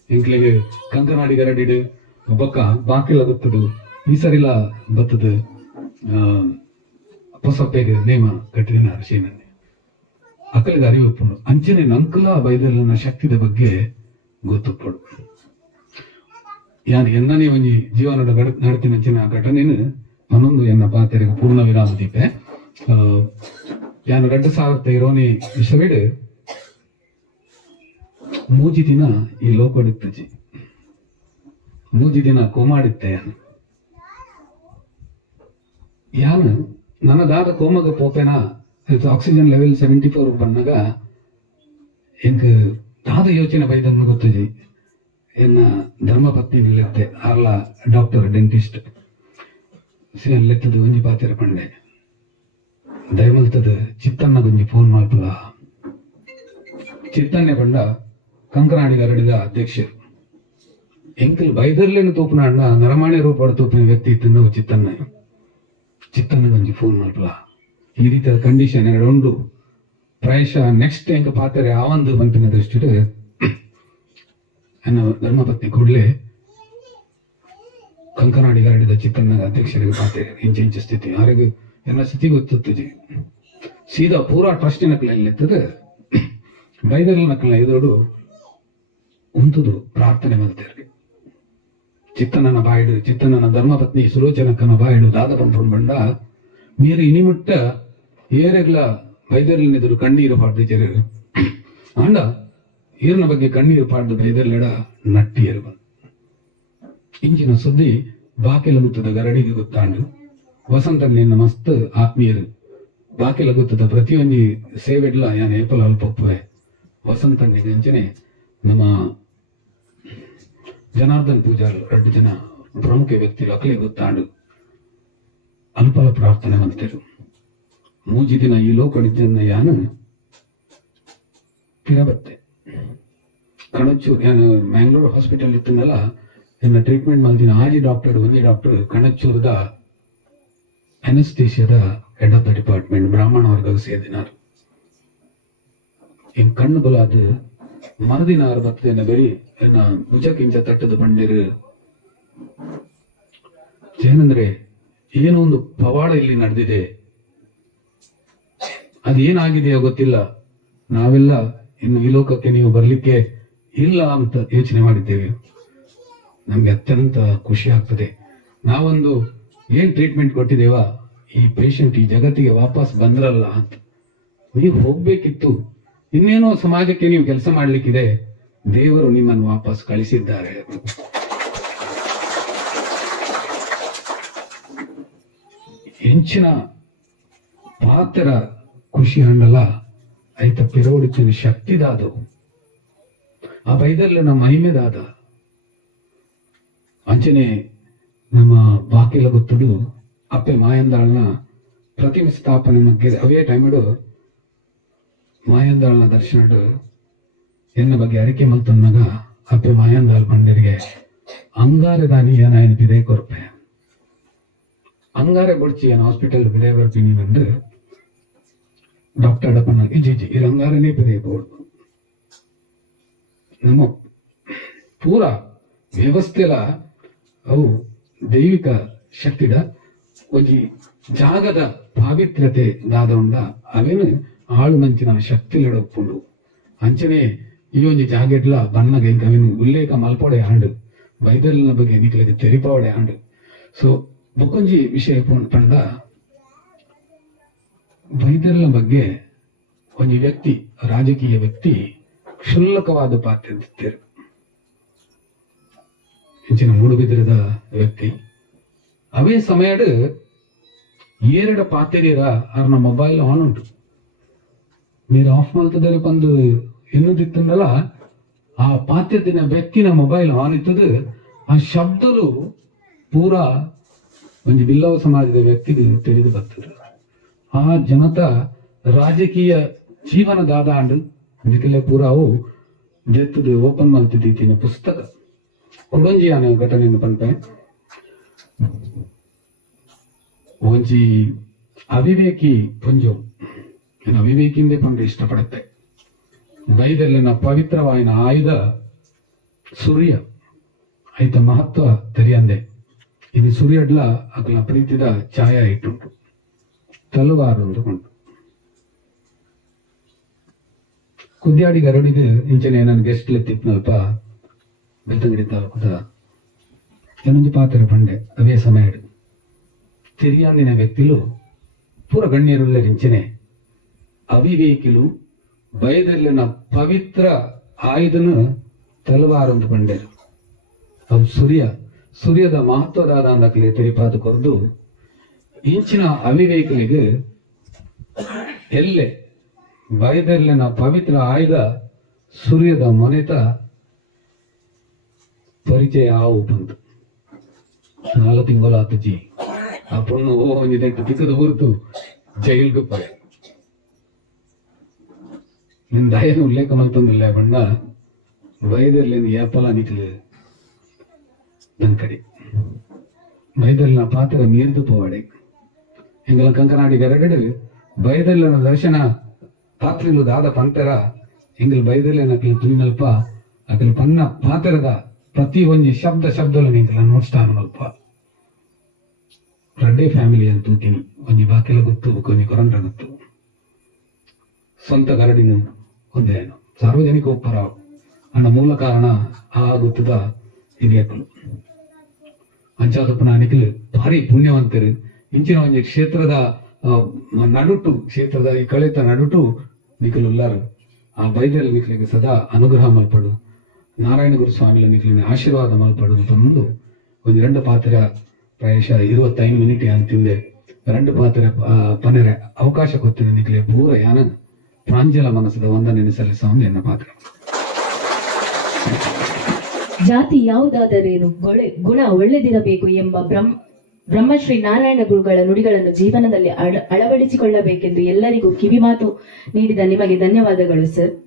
ಇಂಕ್ಲೆಗೆ ಕಂಕನಾಡಿ ಗರಡಿಡು ಬೊಕ್ಕ ಬಾಕಿಲ ಗೊತ್ತದು ಈ ಸರಿಲ ಬತ್ತದ ಹೊಸಪ್ಪೆಗೆ ನೇಮ ಕಟ್ಟಿದಿನ ಶೀನನ್ನೇ ಅಕ್ಕಳಿಗೆ ಅರಿವು ಒಪ್ಪುಂಡು ಅಂಚನೆ ನಂಕಲ ಬೈದರ್ಲನ ಶಕ್ತಿದ ಬಗ್ಗೆ ಗೊತ್ತುಪ್ಪಡು ಯಾರು ಎನ್ನನೇ ಒಂಜಿ ಜೀವನದ ನಡತಿನಂಚಿನ ಘಟನೆನು ಅನ್ನೊಂದು ಎನ್ನ ಪಾತೆರೆಗೆ ಪೂರ್ಣ ವಿರಾಮ ದೀಪೆ ಯಾನು 2001 ವಿಷವಿಡು ಮೂಜಿ ದಿನ ಈ ಲೋಕಡಿತ್ತಜಿ ಮೂಜಿ ದಿನ ಕೋಮಾಡಿತ್ತೆ ಯಾನು ನನ್ನ ದಾದ ಕೋಮಗ ಪೋಪೆನ ಆಕ್ಸಿಜನ್ ಲೆವೆಲ್ 74 ಬಂದಾಗ ಎಂಕ್ ದಾದ ಯೋಚನೆ ಬೈದನ್ನು ಗೊತ್ತಜಿ ಎನ್ನ ಧರ್ಮಪತ್ನಿ ಲೆತ್ತೆ ಆರ್ಲ ಡಾಕ್ಟರ್ ಡೆಂಟಿಸ್ಟ್ ಲೆತ್ತದ ಒಂಜಿ ಪಾತೆರ ಪಂಡೆ ದಯಮಲ್ತದ ಚಿತ್ತನ್ನ ಗೊಂಜಿ ಫೋನ್ ಮಾಡ್ತದ ಚಿತ್ತನ್ನೆ ಬಂಡ ಕಂಕನಾಡಿ ಗರಡಿದ ಅಧ್ಯಕ್ಷರು ಎಂಕಲ್ ಬೈದರ್ಲೇನು ತೂಪನಾಂಡ ನರಮಾಣೆ ರೂಪಡ ತೂಪಿನ ವ್ಯಕ್ತಿ ಇತ್ತು ಚಿತ್ತನ್ನ ಗೊಂಜಿ ಫೋನ್ ಮಾಡ್ತದ ಈ ರೀತಿಯ ಕಂಡೀಷನ್ ಎರಡು ಉಂಡು ಪ್ರಾಯಶಃ ನೆಕ್ಸ್ಟ್ ಎಂಕ ಪಾತೆರೆ ಆವಂದು ಬಂಪಿನ ದೃಷ್ಟಿಡು ಎನ್ನ ಧರ್ಮಪತ್ನಿ ಕೂಡಲೇ ಕಂಕನಾಡಿ ಗರಡಿದ ಚಿತ್ತನ್ನ ಅಧ್ಯಕ್ಷರಿಗೆ ಪಾತೆರೆ ಇಂಚ ಸ್ಥಿತಿ ಯಾರಿಗೂ ಎಲ್ಲ ಸ್ಥಿತಿ ಗೊತ್ತುತ್ತದೆ ಸೀದಾ ಪೂರಾ ಟ್ರಸ್ಟಿನ ಕಲೆಯಲ್ಲಿರ್ತದೆ ಬೈದರ್ಲ ನಕಲ ಇದೋಡು ಉಂತುದು ಪ್ರಾರ್ಥನೆ ಮಾಡ್ತಾರೆ ಚಿತ್ತನನ ಬಾಯಿಡು ಚಿತ್ತನನ ಧರ್ಮಪತ್ನಿ ಸುಲೋಚನಕ್ಕನ ಬಾಯಿಡು ದಾದ ಪಂಪುಡು ಬಂಡ ನೀರು ಇನಿಮುಟ್ಟ ಏರೆಗ್ಲ ಬೈದರ್ಲಿನೆದುರು ಕಣ್ಣೀರು ಪಾಡ್ದಿಜರು ಆಂಡ ಈರ್ನ ಬಗ್ಗೆ ಕಣ್ಣೀರು ಪಾಡ್ದು ಬೈದರ್ಲೆಡ ನಟ್ಟಿಯರು ಬಂದು ಇಂಚಿನ ಸುದ್ದಿ ಬಾಕಿಲ ಗುತ್ತದ ಗರಡಿಗೆ ಗೊತ್ತಾಂಡು ವಸಂತಲ್ಲಿ ನಿನ್ನ ಮಸ್ತ್ ಆತ್ಮೀಯರು ಬಾಕಿಲ ಗುತ್ತದ ಪ್ರತಿಯೊಂದು ಸೇವೆಡ್ಲ ಯಾನ್ ಏಪಲ್ ಅಲ್ಪೊಪ್ಪುವೆ ವಸಂತನಿಗೆ ಅಂಚನೆ ನಮ್ಮ ಜನಾರ್ದನ್ ಪೂಜಾರ್ 2 ಜನ ಪ್ರಮುಖ ವ್ಯಕ್ತಿಗಳು ಅಕಲೆ ಗೊತ್ತಾಂಡು ಅಲ್ಪಲ ಪ್ರಾರ್ಥನೆ ಮಾಡ್ತಾರೆ. 3 ದಿನ ಈ ಲೋಕ ನಿಜನ್ನ ಯಾನು ತಿರಬತ್ತೆ ಕಣಚೂರು ನಾನು ಮ್ಯಾಂಗ್ಳೂರ್ ಹಾಸ್ಪಿಟಲ್ ಇತ್ತನಲ್ಲ ಎನ್ನ ಟ್ರೀಟ್ಮೆಂಟ್ ಮಾಡಿದಿನ ಆಜಿ ಡಾಕ್ಟರ್ ಒಂದೇ ಡಾಕ್ಟರ್ ಕಣಚೂರದ ಅನಸ್ತೇಷಿಯಾದ ಹೆಡ್ ಆಫ್ ದ ಡಿಪಾರ್ಟ್ಮೆಂಟ್ ಬ್ರಾಹ್ಮಣ ವರ್ಗದ ಸೇದಿನಾರು ಎನ್ ಕಣ್ಣು ಬಲ ಅದು ಮರದಿನ 60 ದಿನ ಬೆರಿ ಎನ್ನ ಭುಜಕ್ಕಿಂಚ ತಟ್ಟದ ಬಂದಿರು ಏನಂದ್ರೆ ಏನೋ ಒಂದು ಪವಾಡ ಇಲ್ಲಿ ನಡೆದಿದೆ. ಅದೇನಾಗಿದೆಯೋ ಗೊತ್ತಿಲ್ಲ. ನಾವೆಲ್ಲ ಇನ್ನು ಈ ಲೋಕಕ್ಕೆ ನೀವು ಬರ್ಲಿಕ್ಕೆ ಇಲ್ಲ ಅಂತ ಯೋಚನೆ ಮಾಡಿದ್ದೇವೆ. ನಮ್ಗೆ ಅತ್ಯಂತ ಖುಷಿ ಆಗ್ತದೆ. ನಾವೊಂದು ಏನ್ ಟ್ರೀಟ್ಮೆಂಟ್ ಕೊಟ್ಟಿದ್ದೇವಾ ಈ ಪೇಷಂಟ್ ಈ ಜಗತ್ತಿಗೆ ವಾಪಸ್ ಬಂದ್ರಲ್ಲ ಅಂತ. ನೀವು ಹೋಗ್ಬೇಕಿತ್ತು, ಇನ್ನೇನೋ ಸಮಾಜಕ್ಕೆ ನೀವು ಕೆಲಸ ಮಾಡ್ಲಿಕ್ಕಿದೆ, ದೇವರು ನಿಮ್ಮನ್ನು ವಾಪಸ್ ಕಳಿಸಿದ್ದಾರೆ. ಹೆಂಚಿನ ಪಾತ್ರ ಖುಷಿ ಹಂಡಲ್ಲ ಐತ ಪಿರೋಡಿನ ಶಕ್ತಿದಾದವು ಆ ಬೈದಲ್ಲಿ ನಮ್ಮ ಮಹಿಮೆದಾದ ಅಂಚನೆ ನಮ್ಮ ಬಾಕಿಲ ಗೊತ್ತುಡು ಅಪ್ಪೆ ಮಾಯಂದಾಳನ ಪ್ರತಿಮೆ ಸ್ಥಾಪನೆ ಬಗ್ಗೆ ಅವೇ ಟೈಮಡು ಮಾಯಂದಾಳನ ದರ್ಶನಡು ಎನ್ನ ಬಗ್ಗೆ ಅರಿಕೆ ಮಲ್ತನ್ನಾಗ ಅಪ್ಪೆ ಮಾಯಂದಾಳ್ ಬಂಡರಿಗೆ ಅಂಗಾರೆ ದಾನಿ ಏನಾಯನ ಬಿದೆ ಕೊರಪೆ ಅಂಗಾರೆ ಬಡ್ಚಿ ಏನ್ ಹಾಸ್ಪಿಟಲ್ ಬಿದೆ ಬರ್ತೀನಿ ಬಂದು ಡಾಕ್ಟರ್ ಅಡಪ್ಪನ ಇಜಿ ಈ ಅಂಗಾರನೇ ಬಿದೆ ಬೋರ್ಡು ನಮ್ಮ ಪೂರ ವ್ಯವಸ್ಥೆಲ ಅವು ದೈವಿಕ ಶಕ್ತಿದ ಒಂಜಿ ಜಾಗದ ಪಾವಿತ್ರ್ಯತೆ ದಾದೊಂಡ ಅವೇನು ಆಳು ನಂಚಿನ ಶಕ್ತಿಲಡ ಒಪ್ಪುಂಡು ಅಂಚನೆ ಈ ಒಂಜಿ ಜಾಗೆಡ್ಲ ಬಣ್ಣಗೆ ಇಂಕ ಅವೇನು ಉಲ್ಲೇಖ ಮಲ್ಪೊಡೆ ಆಂಡು ಬೈದಲ್ನ ಬಗ್ಗೆ ನಿಕ್ಲಿಗೆ ತೆರಿಪವಡೆ ಆಂಡು. ಸೊ ಬೊಕೊಂಜಿ ವಿಷಯ ಪಂಡ ಬೈದಲ್ನ ಬಗ್ಗೆ ಒಂಜಿ ವ್ಯಕ್ತಿ ರಾಜಕೀಯ ವ್ಯಕ್ತಿ ಕ್ಷುಲ್ಲಕವಾದ ಪಾತ್ರ ಎತ್ತಿರು. ಹೆಚ್ಚಿನ ಮೂಡುಬಿದಿರದ ವ್ಯಕ್ತಿ ಅವೇ ಸಮಯಡ್ 2 ಪಾತೆರಿಯರ ಅವ್ರನ್ನ ಮೊಬೈಲ್ ಆನ್ ಉಂಟು. మీరు ಆಫ್ ಮಲ್ತದರೆ ಬಂದು ಎನ್ನುದಿತ್ತಂದಲ್ಲ ಆ ಪಾತ್ಯದಿನ ವ್ಯಕ್ತಿನ ಮೊಬೈಲ್ ಆನ್ ಇತ್ತದು ಆ ಶಬ್ದಲು ಪೂರಾ ಒಂದು ಬಿಲ್ಲವ ಸಮಾಜದ ವ್ಯಕ್ತಿಗೆ ತಿಳಿದು ಬರ್ತದೆ. ಆ ಜನತಾ ರಾಜಕೀಯ ಜೀವನದಾದ ಆಂಡು ಇದಕ್ಕೆಲ್ಲ ಪೂರಾವು ಜೆತ್ತದು ಓಪನ್ ಮಲ್ತಿದ್ದೀನ ಪುಸ್ತಕ ಕೊಡೊಂಜಿ ಆನೆ ಘಟನೆಯನ್ನು ಪಂಪೆ ಒಂಜಿ ಅವಿವೇಕಿ ಪುಂಜು ಅವಿವೇಕಿಂದೇ ಪಂಡು ಇಷ್ಟಪಡುತ್ತೆ. ಬೈದಲ್ಲಿನ ಪವಿತ್ರವಾಯಿನ ಆಯುಧ ಸೂರ್ಯ ಐತ ಮಹತ್ವ ತೆರಿಯಂದೆ. ಇದು ಸೂರ್ಯಡ್ಲ ಅಕಲ ಪ್ರೀತಿದ ಛಾಯಾ ಇಟ್ಟುಂಟು ತಲವಾರೊಂದು ಉಂಟು ಕುದ್ಯಾಡಿ ಗರಡಿದು ಇಂಚನೆ ನನ್ನ ಗೆಸ್ಟ್ ಲೆತ್ತಿಪ್ನಲ್ಪ ಬೆಳ್ತಂಗಡಿ ತಾಲೂಕದ ಏನೊಂದು ಪಾತ್ರ ಪಂಡೆ ಅವೇ ಸಮಯ ತಿರಿಯಾಂದಿನ ವ್ಯಕ್ತಿಲು ಪೂರ ಗಣ್ಯರುಳ್ಳ ರಿಂಚನೆ ಅವಿವೇಕಿಲು ಬಯದಲ್ಲಿನ ಪವಿತ್ರ ಆಯುಧನು ತಲವಾರೊಂದು ಪಂಡೆರು ಅವು ಸೂರ್ಯದ ಮಹತ್ವದಾದ ಅಂದಕ್ಲೆ ತೆರಿಪಾದ ಕೊರ್ದು ಇಂಚಿನ ಅವಿವೇಕಲಿಗೆ ಎಲ್ಲೆ ಬಯದಲ್ಲಿನ ಪವಿತ್ರ ಆಯುಧ ಸೂರ್ಯದ ಮೊನೆತ ಪರಿಚಯ ಆವು ಬಂತು 4 ತಿಂಗಳ ಆತಜಿ ಆ ಪುಣ್ಣು ಒಂದಿದೆ ತಿಕ್ಕದ ಹೊರತು ಜೈಲ್ಗೆ ಪಡೆ ನಿನ್ ದಯನ ಉಲ್ಲೇಖ ಮಲ್ತೊಂದಿಲ್ಲ ಬಣ್ಣ ಬೈದಲ್ಲಿ ಏಪಲ ನಿಕ್ಲು ನನ್ನ ಕಡೆ ಬೈದಲ್ಲಿನ ಪಾತ್ರ ಮೀರ್ದು ಪೋವಾಡೆ ಎಂಗಲ ಕಂಕನಾಡಿ ಗರಗಡು ಬೈದಲ್ಲಿನ ದರ್ಶನ ಪಾತ್ರಿಲು ದಾದ ಪಂತರ ಎಂಗಲ್ ಬೈದಲ್ಲಿನ ತುಳಿನಲ್ಪ ಅಕಲ್ ಪನ್ನ ಪಾತ್ರದ ಪ್ರತಿ ಒಂಜಿ ಶಬ್ದಲು ನಿಂಕಲ ನೋಡ್ಸ್ತಾನ ಮಲ್ಪ ರಡ್ಡೆ ಫ್ಯಾಮಿಲಿ ಅಂತ ತೂತೀನಿ ಒಂಜಿ ಬಾಕೆಲ್ಲ ಗೊತ್ತು ಕೊಂಜಿ ಕೊರಂಡ್ರ ಗೊತ್ತು ಸ್ವಂತ ಗರಡಿನ ಒಂದೇನು ಸಾರ್ವಜನಿಕ ಒಪ್ಪರ ಅನ್ನ ಮೂಲ ಕಾರಣ ಆ ಗೊತ್ತದ ಹಿರಿಯಕ್ಕಳು ಅಂಚಾದಪ್ಪನ ಅನಿಕಲು ಭಾರಿ ಪುಣ್ಯವಂತರು ಇಂಚಿನ ಒಂಜಿ ಕ್ಷೇತ್ರದ ನಡುಟು ಕ್ಷೇತ್ರದ ಈ ಕಳೆತ ನಡುಟು ನಿಖಲು ಉಲ್ಲಾರು ಆ ಬೈದಲ್ಲಿ ನಿಖಲಿಗೆ ಸದಾ ಅನುಗ್ರಹ ಮಲ್ಪಡು ನಾರಾಯಣ ಗುರು ಸ್ವಾಮಿಲ ನಿಖಲಿನ ಆಶೀರ್ವಾದ ಮಲ್ಪಡು ಅಂತ ಮುಂದು ಒಂದು 2 ಪಾತ್ರ ಪ್ರಾಯಶಃ 25 ಮಿನಿಟ್ ಅಂತಿಂದೆ 2 ಪಾತ್ರ ಪನರೆ ಅವಕಾಶ ಕೊತ್ತಿನ ನಿಖಲೆ ಪೂರ ಯಾನ ಪ್ರಾಂಜಲ ಮನಸ್ಸದ ವಂದನೆಯನ್ನು ಸಲ್ಲಿಸುವ ಎನ್ನ ಪಾತ್ರ. ಜಾತಿ ಯಾವುದಾದರೇನು ಗುಣ ಒಳ್ಳೆದಿರಬೇಕು ಎಂಬ ಬ್ರಹ್ಮಶ್ರೀ ನಾರಾಯಣ ಗುರುಗಳ ನುಡಿಗಳನ್ನು ಜೀವನದಲ್ಲಿ ಅಳವಡಿಸಿಕೊಳ್ಳಬೇಕೆಂದು ಎಲ್ಲರಿಗೂ ಕಿವಿಮಾತು ನೀಡಿದ ನಿಮಗೆ ಧನ್ಯವಾದಗಳು ಸರ್.